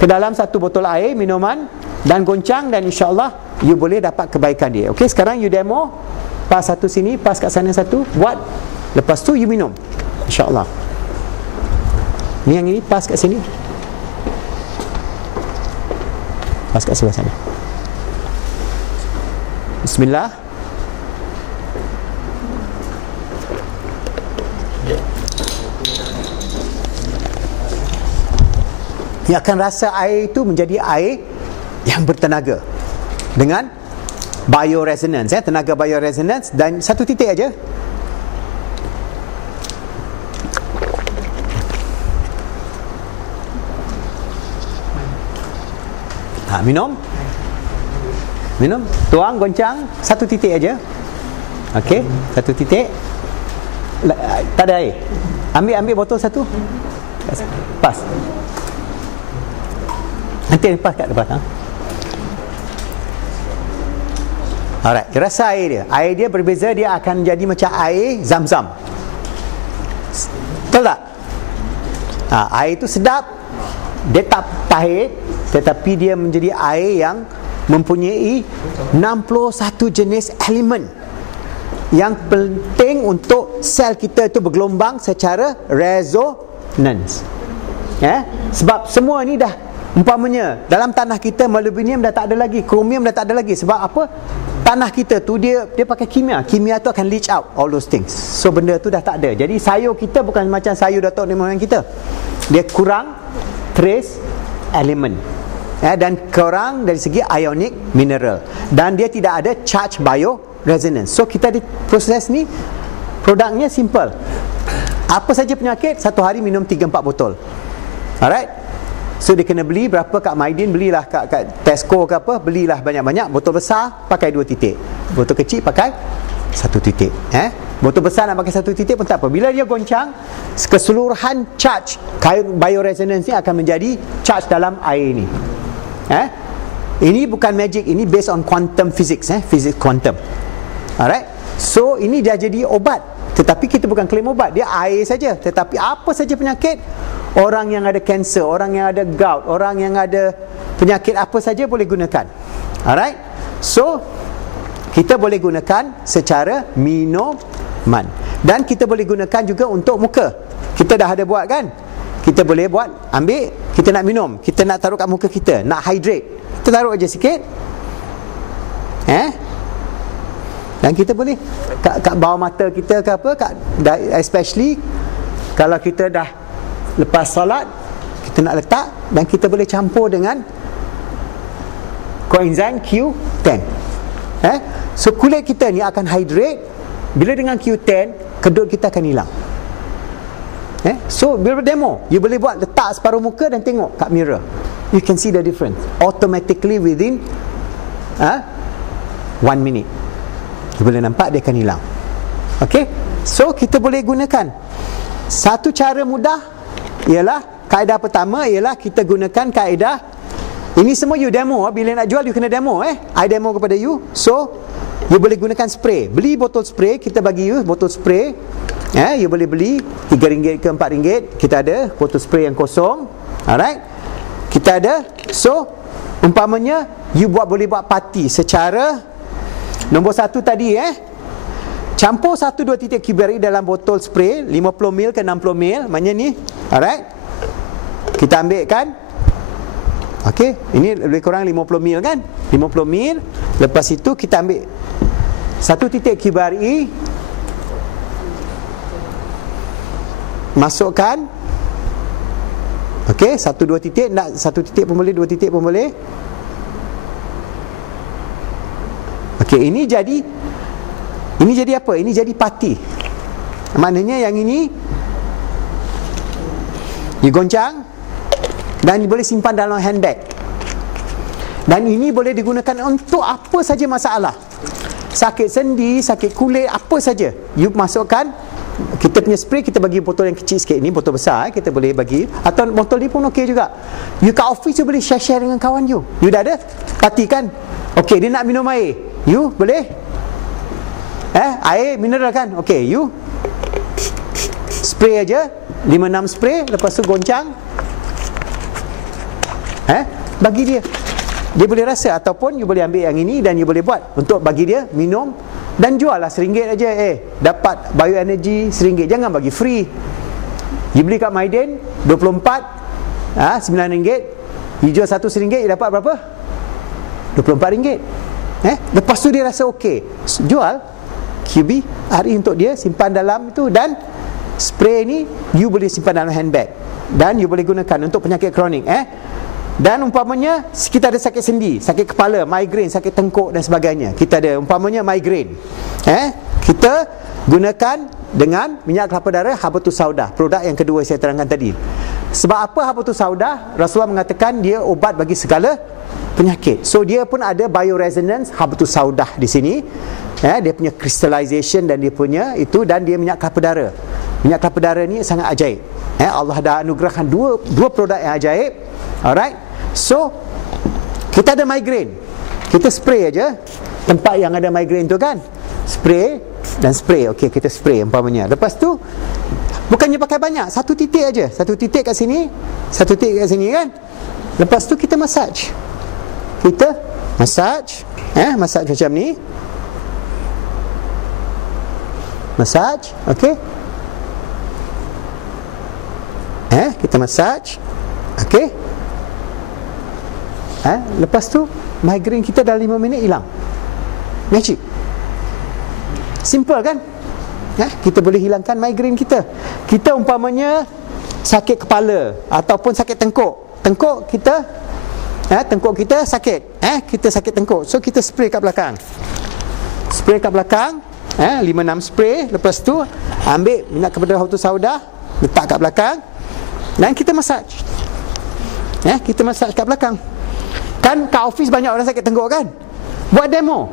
ke dalam satu botol air, minuman, dan goncang, dan insya-Allah you boleh dapat kebaikan dia. Okey, sekarang you demo. Pas satu sini, pas kat sana satu, buat. Lepas tu you minum. Insya-Allah. Ni yang ini pas kat sini. Pas kat sebelah sana. Bismillah. Dia akan rasa air itu menjadi air yang bertenaga dengan bioresonance, tenaga bioresonance. Dan satu titik aja. Minum, tuang, goncang, satu titik aja. Okey, satu titik. Tak ada air. Ambil botol satu. Pas. Nanti pas kat depan. Alright, rasa air dia. Air dia berbeza, dia akan jadi macam air zam-zam. Betul tak? Air itu sedap. Dia tak pahit, tetapi dia menjadi air yang mempunyai 61 jenis elemen yang penting untuk sel kita itu bergelombang secara resonance. Sebab semua ni dah, umpamanya dalam tanah kita molybdenum dah tak ada lagi, kromium dah tak ada lagi. Sebab apa? Tanah kita tu dia pakai kimia. Kimia tu akan leach out all those things. So benda tu dah tak ada. Jadi sayur kita bukan macam sayur datuk nenek moyang kita. Dia kurang trace element, dan kurang dari segi ionic mineral, dan dia tidak ada charge bioresonance. So kita di proses ni, produknya simple. Apa saja penyakit, satu hari minum 3-4 botol. Alright. So dia kena beli berapa kat Maidin, belilah kat Tesco ke apa, belilah banyak-banyak. Botol besar pakai 2 titik, botol kecil pakai 1 titik. Botol besar nak pakai 1 titik pun tak apa. Bila dia goncang, keseluruhan charge bioresonance ni akan menjadi charge dalam air ni. Ini bukan magic, ini based on quantum physics, physics quantum. Alright. So ini dah jadi obat. Tetapi kita bukan claim obat, dia air saja. Tetapi apa saja penyakit, orang yang ada kanser, orang yang ada gout, orang yang ada penyakit apa saja boleh gunakan. Alright. So kita boleh gunakan secara minuman, dan kita boleh gunakan juga untuk muka. Kita dah ada buat kan? Kita boleh buat, ambil, kita nak minum, kita nak taruh kat muka kita, nak hydrate, kita taruh aja sikit, dan kita boleh kat bawah mata kita ke apa, especially kalau kita dah lepas solat, kita nak letak, dan kita boleh campur dengan coenzyme Q10. So kulit kita ni akan hydrate. Bila dengan Q10, kedut kita akan hilang. So bila demo, you boleh buat, letak separuh muka dan tengok kat mirror, you can see the difference automatically within 1 minute. You boleh nampak dia akan hilang. Okay, so kita boleh gunakan. Satu cara mudah ialah, kaedah pertama ialah kita gunakan kaedah. Ini semua you demo. Bila nak jual, you kena demo. I demo kepada you. So you boleh gunakan spray. Beli botol spray, kita bagi you botol spray. You boleh beli RM3 ke RM4. Kita ada botol spray yang kosong. Alright. Kita ada. So umpamanya you boleh buat parti secara nombor 1 tadi, campur 1-2 titik QBRI dalam botol spray 50ml ke 60ml, maknanya ni. Alright. Kita ambil kan. Okey, ini lebih kurang 50ml kan? 50ml. Lepas itu kita ambil 1 titik QBRI, masukkan. Okey, 1-2 titik, nak 1 titik pun boleh, 2 titik pun boleh. Okey, ini jadi apa? Ini jadi parti. Maknanya yang ini digoncang dan boleh simpan dalam handbag. Dan ini boleh digunakan untuk apa saja masalah. Sakit sendi, sakit kulit, apa saja. You masukkan, kita punya spray, kita bagi botol yang kecil sikit. Ini botol besar, kita boleh bagi. Atau botol ni pun okey juga. You kat office, you boleh share-share dengan kawan you. You dah ada parti kan? Okey, dia nak minum air, you boleh air mineral kan? Okey, you spray aja, 5-6 spray. Lepas tu goncang, bagi dia. Dia boleh rasa. Ataupun you boleh ambil yang ini dan you boleh buat untuk bagi dia minum. Dan jual lah RM1 aja. Dapat bioenergy RM1. Jangan bagi free. You beli kat Maidin 24 RM9. You jual satu RM1, you dapat berapa? RM24. Lepas tu dia rasa okey, jual QBRI untuk dia, simpan dalam itu. Dan spray ni you boleh simpan dalam handbag. dan you boleh gunakan untuk penyakit kronik. Dan umpamanya kita ada sakit sendi, sakit kepala, migraine, sakit tengkuk dan sebagainya. Kita ada umpamanya migraine. Kita gunakan dengan minyak kelapa darah Habatus Sauda, produk yang kedua saya terangkan tadi. Sebab apa Habatus Sauda? Rasulullah mengatakan dia obat bagi segala penyakit. So dia pun ada bioresonance Habatus Sauda di sini. Dia punya crystallization dan dia punya itu, dan dia minyak kelapa darah. Minyak kelapa darah ni sangat ajaib. Allah dah anugerahkan dua produk yang ajaib. Alright. So kita ada migraine, kita spray aja tempat yang ada migraine tu kan, spray dan spray. Okey, kita spray umpamanya. Lepas tu bukannya pakai banyak, satu titik aja, satu titik kat sini, satu titik kat sini kan. Lepas tu kita massage. Kita massage, massage macam ni. Massage, okey. Kita massage. Okey. Lepas tu migraine kita dalam 5 minit hilang. Magic. Simple kan? Kita boleh hilangkan migraine kita. Kita umpamanya sakit kepala ataupun sakit tengkuk. Tengkuk kita sakit. Kita sakit tengkuk. So kita spray kat belakang. Spray kat belakang, 5-6 spray. Lepas tu ambil minyak kepada Habatus Sauda, letak kat belakang dan kita massage. Kita massage kat belakang. Kan kat office banyak orang sakit tengkuk kan? Buat demo.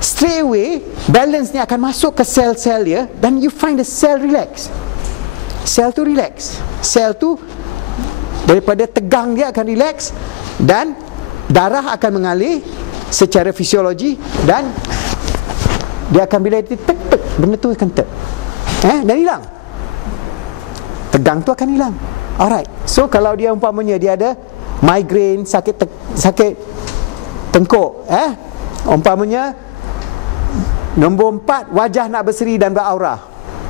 Straight away balance ni akan masuk ke sel-sel dia, dan you find the cell relax. Sel tu relax. Sel tu daripada tegang dia akan relax, dan darah akan mengalir secara fisiologi, dan dia akan bila dia tek, benda tu akan tek. Dan hilang. Tegang tu akan hilang. Alright. So kalau dia umpamanya dia ada migraine, sakit tengkuk, umpamanya nombor 4, wajah nak berseri dan beraura.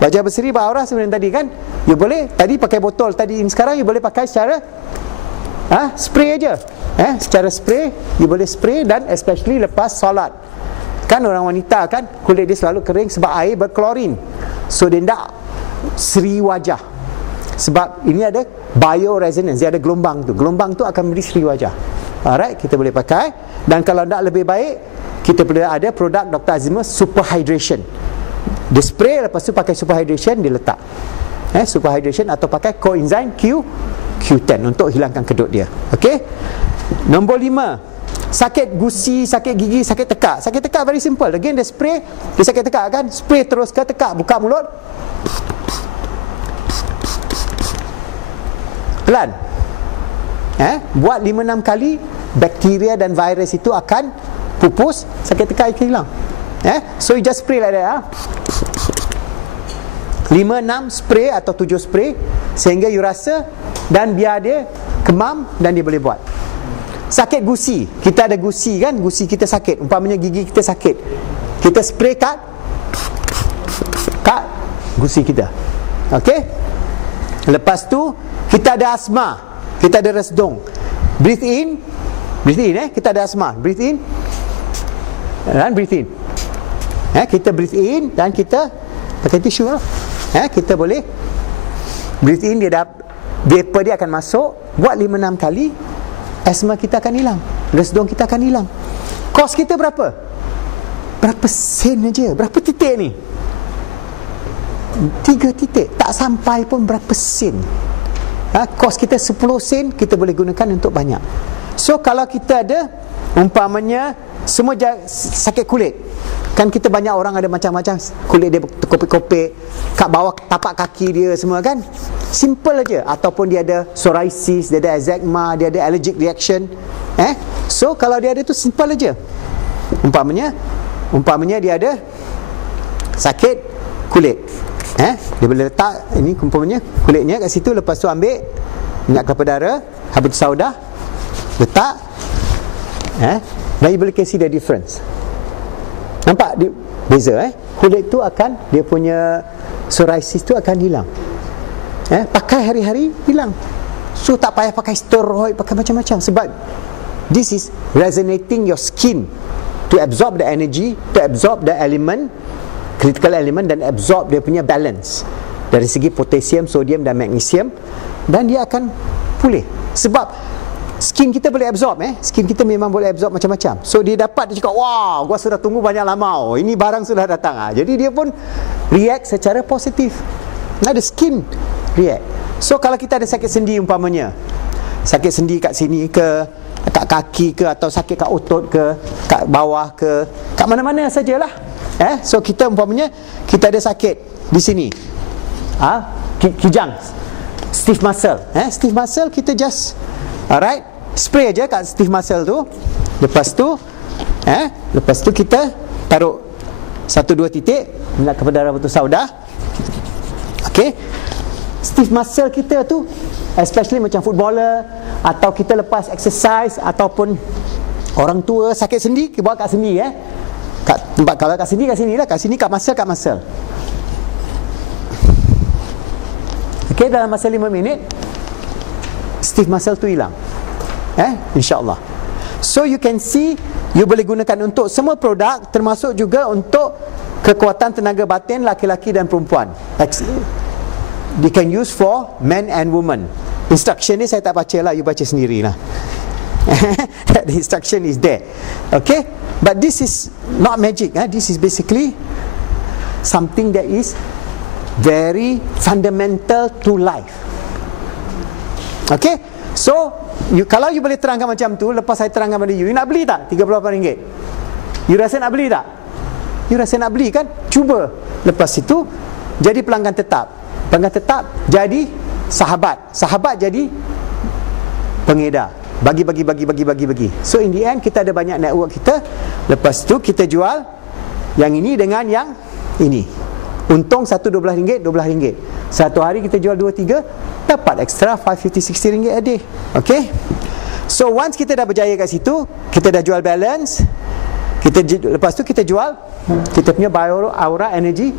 Wajah berseri beraura sebenarnya tadi kan, you boleh tadi pakai botol tadi, sekarang you boleh pakai secara spray aja. Secara spray, you boleh spray, dan especially lepas solat. Kan orang wanita kan kulit dia selalu kering sebab air berklorin. So dia tak seri wajah. Sebab ini ada bioresonance, dia ada gelombang tu. Gelombang tu akan beri seri wajah. Alright, kita boleh pakai. Dan kalau tak lebih baik, kita boleh ada produk Dr. Azimah Super Hydration. Dia spray, lepas tu pakai Super Hydration, dia letak. Super Hydration, atau pakai coenzyme Q10 untuk hilangkan kedut dia. Okey. Nombor 5, sakit gusi, sakit gigi, sakit tekak. Sakit tekak very simple. Again dia spray, dia sakit tekak kan, spray terus ke tekak, buka mulut, pelan. Buat 5-6 kali, bakteria dan virus itu akan pupus, sakit tekak akan hilang. So you just spray like that. 5-6 spray atau 7 spray sehingga you rasa, dan biar dia kemam, dan dia boleh buat. Sakit gusi, kita ada gusi kan, gusi kita sakit, umpamanya gigi kita sakit, kita spray kat gusi kita. Okey. Lepas tu kita ada asma, kita ada resdung. Breathe in, kita ada asma, breathe in dan breathe in. Kita breathe in dan kita pakai tisu lah. Kita boleh breathe in, dia dah vapor dia akan masuk, buat 5-6 kali, asma kita akan hilang, resdung kita akan hilang. Kos kita berapa? Berapa sen aja? Berapa titik ni? 3 titik, tak sampai pun berapa sen. Kos kita 10 sen, kita boleh gunakan untuk banyak. So kalau kita ada umpamanya semua sakit kulit, kan kita banyak orang ada macam-macam kulit dia kopek-kopek kat bawah tapak kaki dia semua kan, simple aja. Ataupun dia ada psoriasis, dia ada eczema, dia ada allergic reaction. So kalau dia ada tu simple aja. Umpamanya dia ada sakit kulit, dia boleh letak ini umpamanya kulitnya kat situ, lepas tu ambil minyak kelapa darah Habatus Sauda, letak, dan you boleh see the difference. Nampak dia beza. Kulit tu akan, dia punya psoriasis tu akan hilang. Pakai hari-hari hilang. So tak payah pakai steroid, pakai macam-macam. Sebab this is resonating your skin to absorb the energy, to absorb the element, critical element, dan absorb dia punya balance. dari segi potasium, sodium dan magnesium, dan dia akan pulih. Sebab skin kita boleh absorb, skin kita memang boleh absorb macam-macam. So dia dapat, dia cakap, wah, gua sudah tunggu banyak lama, ini barang sudah datang. Jadi dia pun react secara positif. The skin react. So kalau kita ada sakit sendi umpamanya, sakit sendi kat sini ke, kat kaki ke, atau sakit kat otot ke, kat bawah ke, kat mana-mana sajalah. So kita umpamanya kita ada sakit di sini, kijang, stiff muscle, stiff muscle, kita just spray aja kat stiff muscle tu. Lepas tu kita taruh 1-2 titik nak kepada darah betul saudah. Okey, stiff muscle kita tu, especially macam footballer, atau kita lepas exercise, ataupun orang tua sakit sendi, kita bawa kat sendi, kat tempat, kalau kat sini, kat sini lah, kat sini kat muscle. Okey, dalam masa 5 minit stiff muscle tu hilang, insyaAllah. So you can see, you boleh gunakan untuk semua produk, termasuk juga untuk kekuatan tenaga batin laki-laki dan perempuan. They can use for men and women. Instruction ni saya tak baca lah, you baca sendirilah. The instruction is there. Okay, but this is not magic. This is basically something that is very fundamental to life. Okay, so kalau you boleh terangkan macam tu, lepas saya terangkan pada you nak beli tak? RM38. You rasa nak beli tak? You rasa nak beli kan? Cuba. Lepas itu jadi pelanggan tetap. Pelanggan tetap jadi sahabat jadi pengedar. Bagi. So in the end kita ada banyak network kita. Lepas tu kita jual yang ini dengan yang ini. Untung satu RM12, RM12. Satu hari kita jual 2-3, dapat extra RM5, RM50, a day. Okay. So once kita dah berjaya kat situ, kita dah jual balance, lepas tu kita jual kita punya Bio-Aura Energy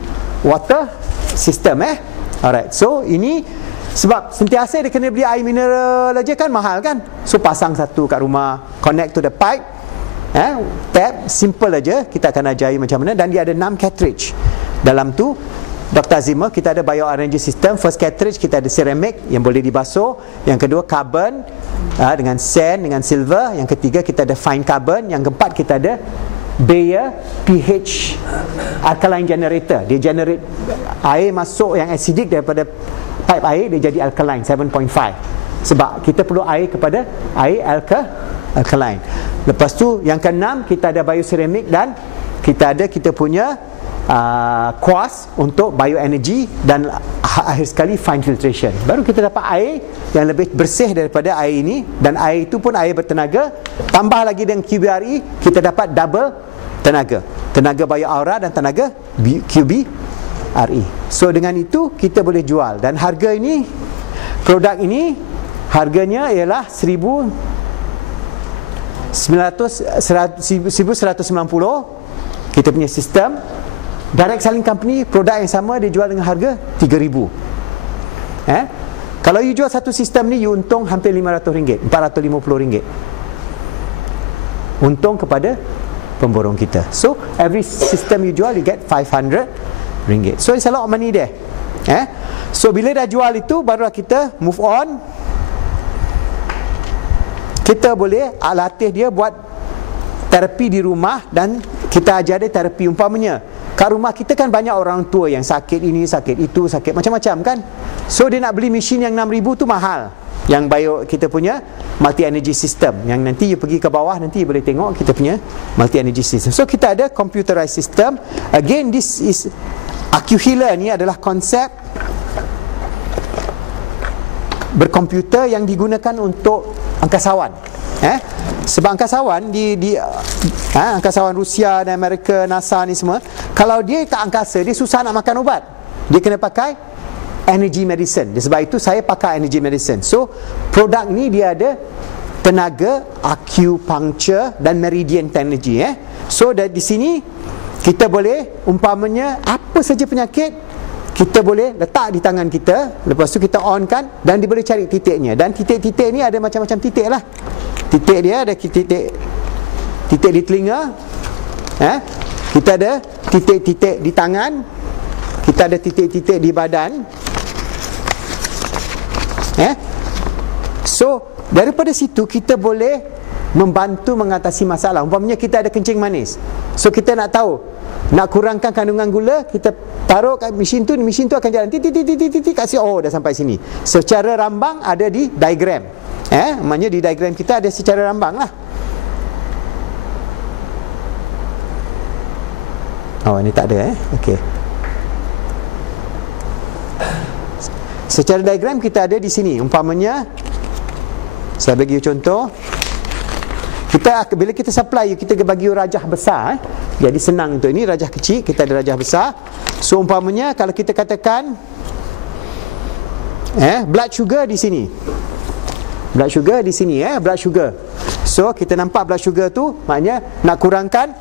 Water System. Alright, so ini sebab sentiasa dia kena beli air mineral aja kan, mahal kan. So pasang satu kat rumah, connect to the pipe, tap, simple aja, kita akan ajari macam mana. Dan dia ada 6 cartridge. Dalam tu Dr. Azimah, kita ada Bio-Aura Energy System. First cartridge kita ada ceramic yang boleh dibasuh. Yang kedua carbon dengan sand, dengan silver. Yang ketiga kita ada fine carbon. Yang keempat kita ada Bayer pH alkaline generator. Dia generate air masuk yang acidic daripada pipe air, dia jadi alkaline 7.5. Sebab kita perlu air kepada air alkaline. Lepas tu yang keenam kita ada bioceramic, dan kita punya quartz untuk bioenergy, dan akhir sekali fine filtration. Baru kita dapat air yang lebih bersih daripada air ini, dan air itu pun air bertenaga. Tambah lagi dengan QBRE, kita dapat double tenaga Bio-Aura dan tenaga QBRE. So dengan itu kita boleh jual, dan harga ini, produk ini harganya ialah 1,190. Kita punya sistem direct selling company, produk yang sama dia jual dengan harga 3,000. Kalau you jual satu sistem ni, you untung hampir RM500, RM450 untung kepada pemborong kita. So every system you jual, you get RM500. So it's a lot of money there. So bila dah jual itu, barulah kita move on. Kita boleh latih dia buat terapi di rumah, dan kita ajar dia terapi. Umpamanya kat rumah kita kan banyak orang tua yang sakit ini, sakit itu, sakit macam-macam kan. So dia nak beli mesin yang 6,000 tu mahal. Yang kita punya multi energy system, yang nanti you pergi ke bawah, nanti you boleh tengok kita punya multi energy system. So kita ada computerized system. Again, this is AcuHealer ni adalah konsep berkomputer yang digunakan untuk angkasawan. Sebab angkasawan angkasawan Rusia dan Amerika, NASA ni semua, kalau dia kat angkasa, dia susah nak makan ubat. Dia kena pakai energy medicine. Sebab itu saya pakai energy medicine. So produk ni dia ada tenaga acupuncture dan meridian energy. So dari sini kita boleh, umpamanya apa saja penyakit, kita boleh letak di tangan kita. Lepas tu kita on kan, dan dia boleh cari titiknya. Dan titik-titik ni ada macam-macam titik lah. Titik dia ada titik di telinga, kita ada titik-titik di tangan, kita ada titik-titik di badan, So daripada situ kita boleh membantu mengatasi masalah. Umpamanya kita ada kencing manis, so kita nak tahu, nak kurangkan kandungan gula, kita taruh kat mesin tu akan jalan titik kasi, oh dah sampai sini. Secara rambang ada di diagram. Maknanya di diagram kita ada secara rambang lah. Oh, ini tak ada okey. Secara diagram kita ada di sini. Umpamanya saya bagi contoh, bila kita supply, kita bagi rajah besar, jadi senang untuk ini rajah kecil, kita ada rajah besar. So umpamanya kalau kita katakan blood sugar di sini, blood sugar di sini, blood sugar. So kita nampak blood sugar tu maknanya nak kurangkan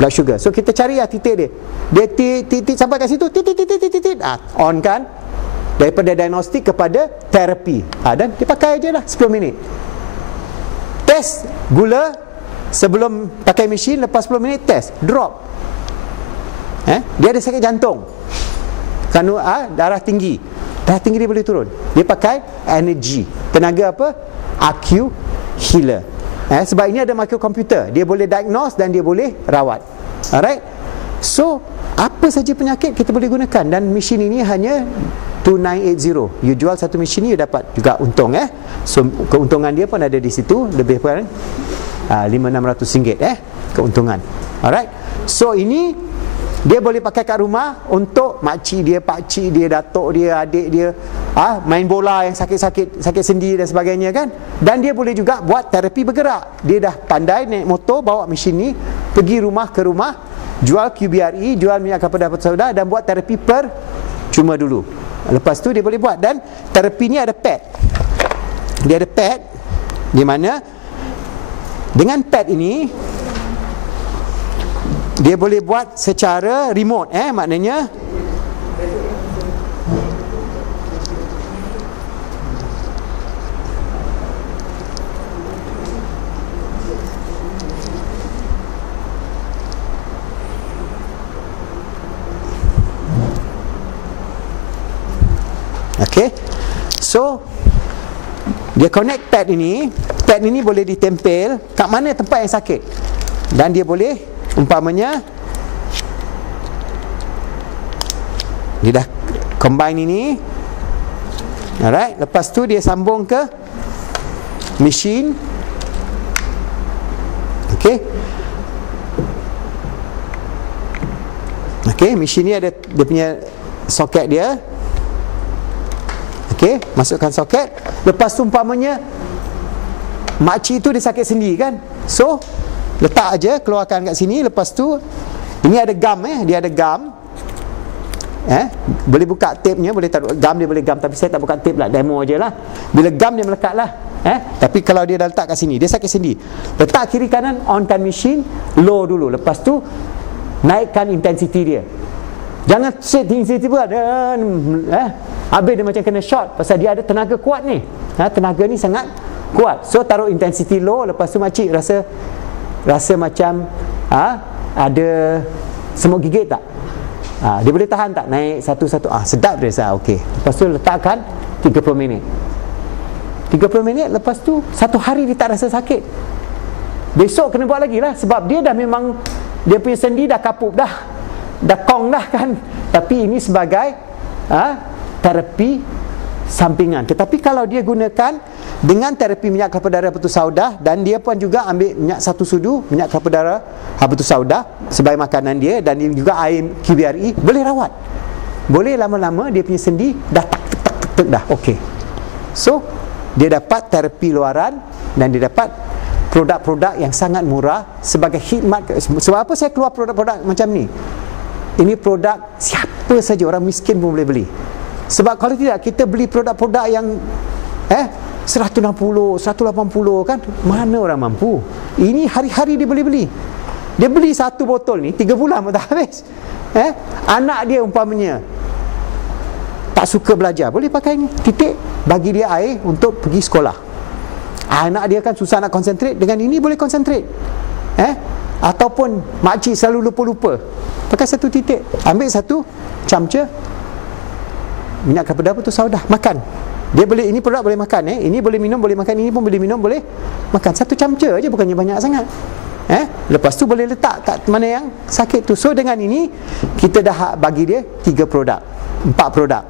blood sugar. So kita cari titik dia. Dia titik sampai kat situ, titik on kan, daripada diagnostik kepada terapi. Dan dia pakai je lah 10 minit. Test gula sebelum pakai mesin, lepas 10 minit test, drop. Dia ada sakit jantung, darah tinggi dia boleh turun. Dia pakai energy, tenaga apa? AQ healer. Sebab ini ada microkomputer, dia boleh diagnose dan dia boleh rawat. Alright. So apa saja penyakit kita boleh gunakan, dan mesin ini hanya 2980. You jual satu mesin ni, you dapat juga untung. So keuntungan dia pun ada di situ, lebih kurang 500-600 ringgit keuntungan. Alright. So ini dia boleh pakai kat rumah untuk makcik dia, pakcik dia, datuk dia, adik dia, main bola yang sakit sendi dan sebagainya kan. Dan dia boleh juga buat terapi bergerak. Dia dah pandai naik motor, bawa mesin ni pergi rumah ke rumah, jual QBRE, jual minyak kelapa dapur sauda, dan buat terapi cuma dulu. Lepas tu dia boleh buat. Dan terapi ni ada pad. Dia ada pad, di mana dengan pad ini dia boleh buat secara remote. Maknanya okey. So dia connect pad ini boleh ditempel kat mana tempat yang sakit, dan dia boleh, umpamanya dia dah combine ini, alright, lepas tu dia sambung ke mesin. Okey, mesin ni ada dia punya soket dia. Okey, masukkan soket. Lepas tu umpamanya makcik tu dia sakit sendi kan, so letak aja, keluarkan kat sini. Lepas tu ini ada gam, dia ada gam, boleh buka tape-nya, boleh taruh gam, dia boleh gam, tapi saya tak buka tape lah, demo aje lah. Bila gam dia melekat lah, tapi kalau dia dah letak kat sini, dia sakit sendi, letak kiri kanan, onkan mesin, low dulu, lepas tu naikkan intensity dia. Jangan set intensity pun habis dia macam kena shot, pasal dia ada tenaga kuat ni. Tenaga ni sangat kuat. So taruh intensity low, lepas tu makcik rasa macam ada semut gigit tak? Dia boleh tahan tak? Naik satu-satu, sedap dia rasa. Okey. Lepas tu letakkan 30 minit. 30 minit, lepas tu satu hari dia tak rasa sakit. Besok kena buat lagi lah, sebab dia dah memang, dia punya sendi dah kapuk dah kong dah kan. Tapi ini sebagai terapi sampingan. Tetapi kalau dia gunakan dengan terapi minyak kelapa darah betul sauda, dan dia pun juga ambil minyak satu sudu, minyak kelapa darah betul sauda sebagai makanan dia, dan dia juga air QBRE, boleh rawat. Boleh lama-lama dia punya sendi dah tak dah okey. So dia dapat terapi luaran, dan dia dapat produk-produk yang sangat murah sebagai khidmat. Sebab apa saya keluar produk-produk macam ni? Ini produk siapa saja, orang miskin pun boleh beli. Sebab kalau tidak, kita beli produk-produk yang 160, 180 kan, mana orang mampu. Ini hari-hari dia boleh beli. Dia beli satu botol ni 3 bulan pun tak habis. Anak dia umpamanya tak suka belajar, boleh pakai ni, titik, bagi dia air untuk pergi sekolah. Anak dia kan susah nak konsentrate, dengan ini boleh konsentrate. Ataupun makcik selalu lupa-lupa, pakai satu titik, ambil satu camca minyak kelapa darah tu saudah, makan. Dia boleh, ini produk boleh makan, ini boleh minum, boleh makan, ini pun boleh minum, boleh makan. Satu camca je, bukannya banyak sangat. Lepas tu boleh letak kat mana yang sakit tu. So dengan ini kita dah bagi dia 3 produk, 4 produk.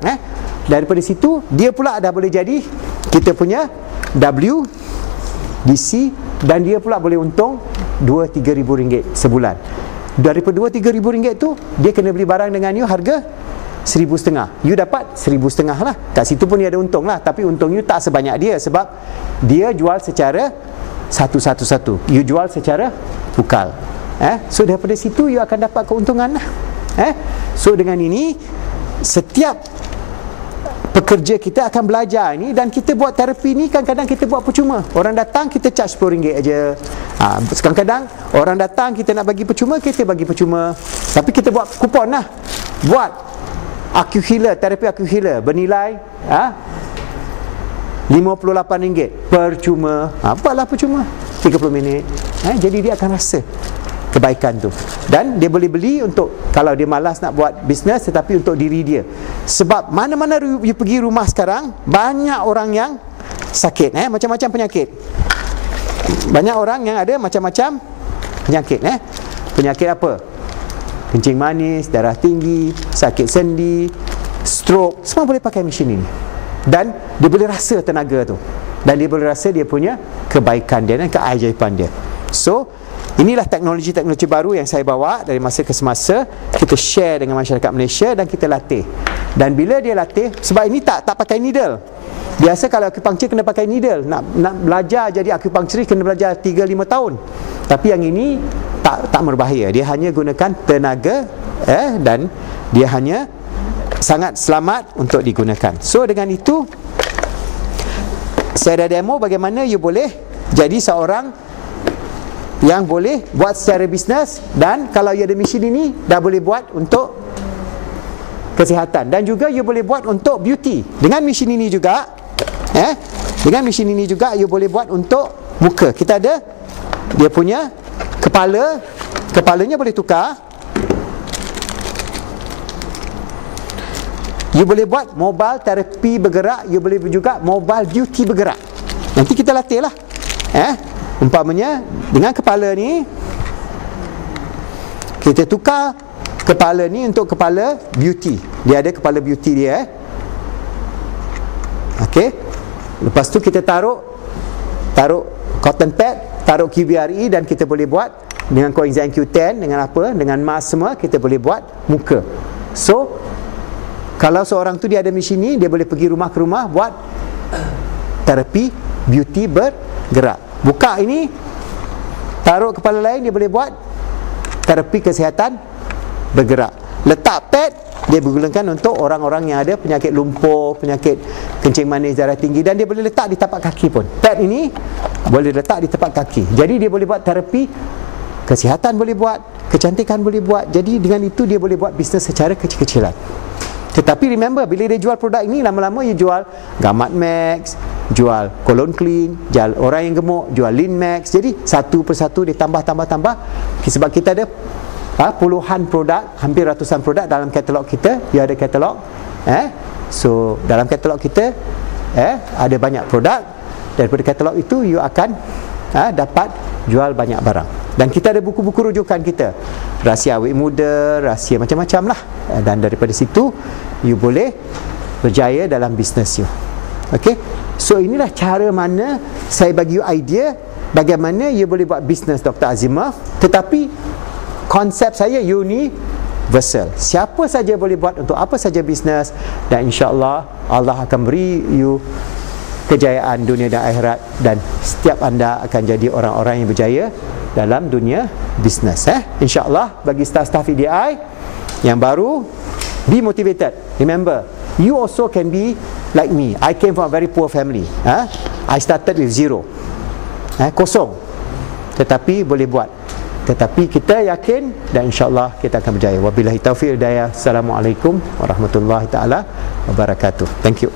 Daripada situ dia pula dah boleh jadi kita punya WDC, dan dia pula boleh untung 2-3 ribu ringgit sebulan. Daripada 2-3 ribu ringgit tu, dia kena beli barang dengan you harga 1,500. You dapat 1,500 lah. Kat situ pun dia ada untung lah. Tapi untung you tak sebanyak dia, sebab dia jual secara satu-satu. You jual secara pukal. So daripada situ you akan dapat keuntungan lah. So dengan ini, setiap pekerja kita akan belajar ni, dan kita buat terapi ni kadang-kadang kita buat percuma. Orang datang kita charge RM10 aja. Kadang-kadang orang datang kita nak bagi percuma, kita bagi percuma. Tapi kita buat kupon lah. Buat AcuHealer, terapi AcuHealer bernilai RM58 percuma. Buatlah percuma 30 minit. Jadi dia akan rasa kebaikan tu, dan dia boleh beli untuk, kalau dia malas nak buat bisnes, tetapi untuk diri dia. Sebab mana-mana you pergi rumah sekarang, banyak orang yang sakit, macam-macam penyakit. Banyak orang yang ada macam-macam penyakit. Penyakit apa? Kencing manis, darah tinggi, sakit sendi, stroke, semua boleh pakai mesin ini. Dan dia boleh rasa tenaga tu, dan dia boleh rasa dia punya kebaikan dia dan keajaiban dia. So inilah teknologi-teknologi baru yang saya bawa dari masa ke semasa. Kita share dengan masyarakat Malaysia dan kita latih. Dan bila dia latih, sebab ini tak pakai needle. Biasa kalau akupunktur kena pakai needle. Nak belajar jadi akupunkturist kena belajar 3-5 tahun. Tapi yang ini tak berbahaya. Dia hanya gunakan tenaga dan dia hanya sangat selamat untuk digunakan. So dengan itu, saya dah demo bagaimana you boleh jadi seorang yang boleh buat secara bisnes, dan kalau you ada mesin ini, dah boleh buat untuk kesihatan, dan juga you boleh buat untuk beauty. Dengan mesin ini juga dengan mesin ini juga you boleh buat untuk muka. Kita ada dia punya kepalanya boleh tukar. You boleh buat mobile terapi bergerak, you boleh juga mobile beauty bergerak. Nanti kita latih lah. Umpamanya dengan kepala ni, kita tukar kepala ni untuk kepala beauty. Dia ada kepala beauty dia. Okey. Lepas tu kita taruh cotton pad, taruh QBRE, dan kita boleh buat dengan coenzyme Q10, dengan apa, dengan mask semua, kita boleh buat muka. So kalau seorang tu dia ada mesin ni, dia boleh pergi rumah ke rumah buat terapi beauty bergerak. Buka ini, taruh kepala lain, dia boleh buat terapi kesihatan bergerak. Letak pad, dia digunakan untuk orang-orang yang ada penyakit lumpur, penyakit kencing manis, darah tinggi, dan dia boleh letak di tapak kaki pun. Pad ini boleh letak di tapak kaki. Jadi dia boleh buat terapi kesihatan, boleh buat kecantikan, boleh buat. Jadi dengan itu dia boleh buat bisnes secara kecil-kecilan. Tetapi remember, bila dia jual produk ini, lama-lama dia jual Gamat Max, jual Colon Clean, jual orang yang gemuk, jual Lean Max. Jadi satu persatu dia tambah. Sebab kita ada puluhan produk, hampir ratusan produk dalam katalog kita. Dia ada katalog. So dalam katalog kita ada banyak produk. Daripada katalog itu you akan dapat jual banyak barang. Dan kita ada buku-buku rujukan kita, rahsia awet muda, rahsia macam-macam lah. Dan daripada situ you boleh berjaya dalam bisnes you. Okay. So inilah cara mana saya bagi you idea bagaimana you boleh buat bisnes Dr. Azimov. Tetapi konsep saya universal. Siapa saja boleh buat untuk apa saja bisnes, dan insya-Allah Allah akan beri you kejayaan dunia dan akhirat, dan setiap anda akan jadi orang-orang yang berjaya dalam dunia bisnes. InsyaAllah bagi staff-staff EDI yang baru, be motivated. Remember, you also can be like me. I came from a very poor family. I started with zero. Kosong. Tetapi boleh buat. Tetapi kita yakin, dan insyaAllah kita akan berjaya. Wabillahi taufiq hidayah. Assalamualaikum warahmatullahi taala wabarakatuh. Thank you.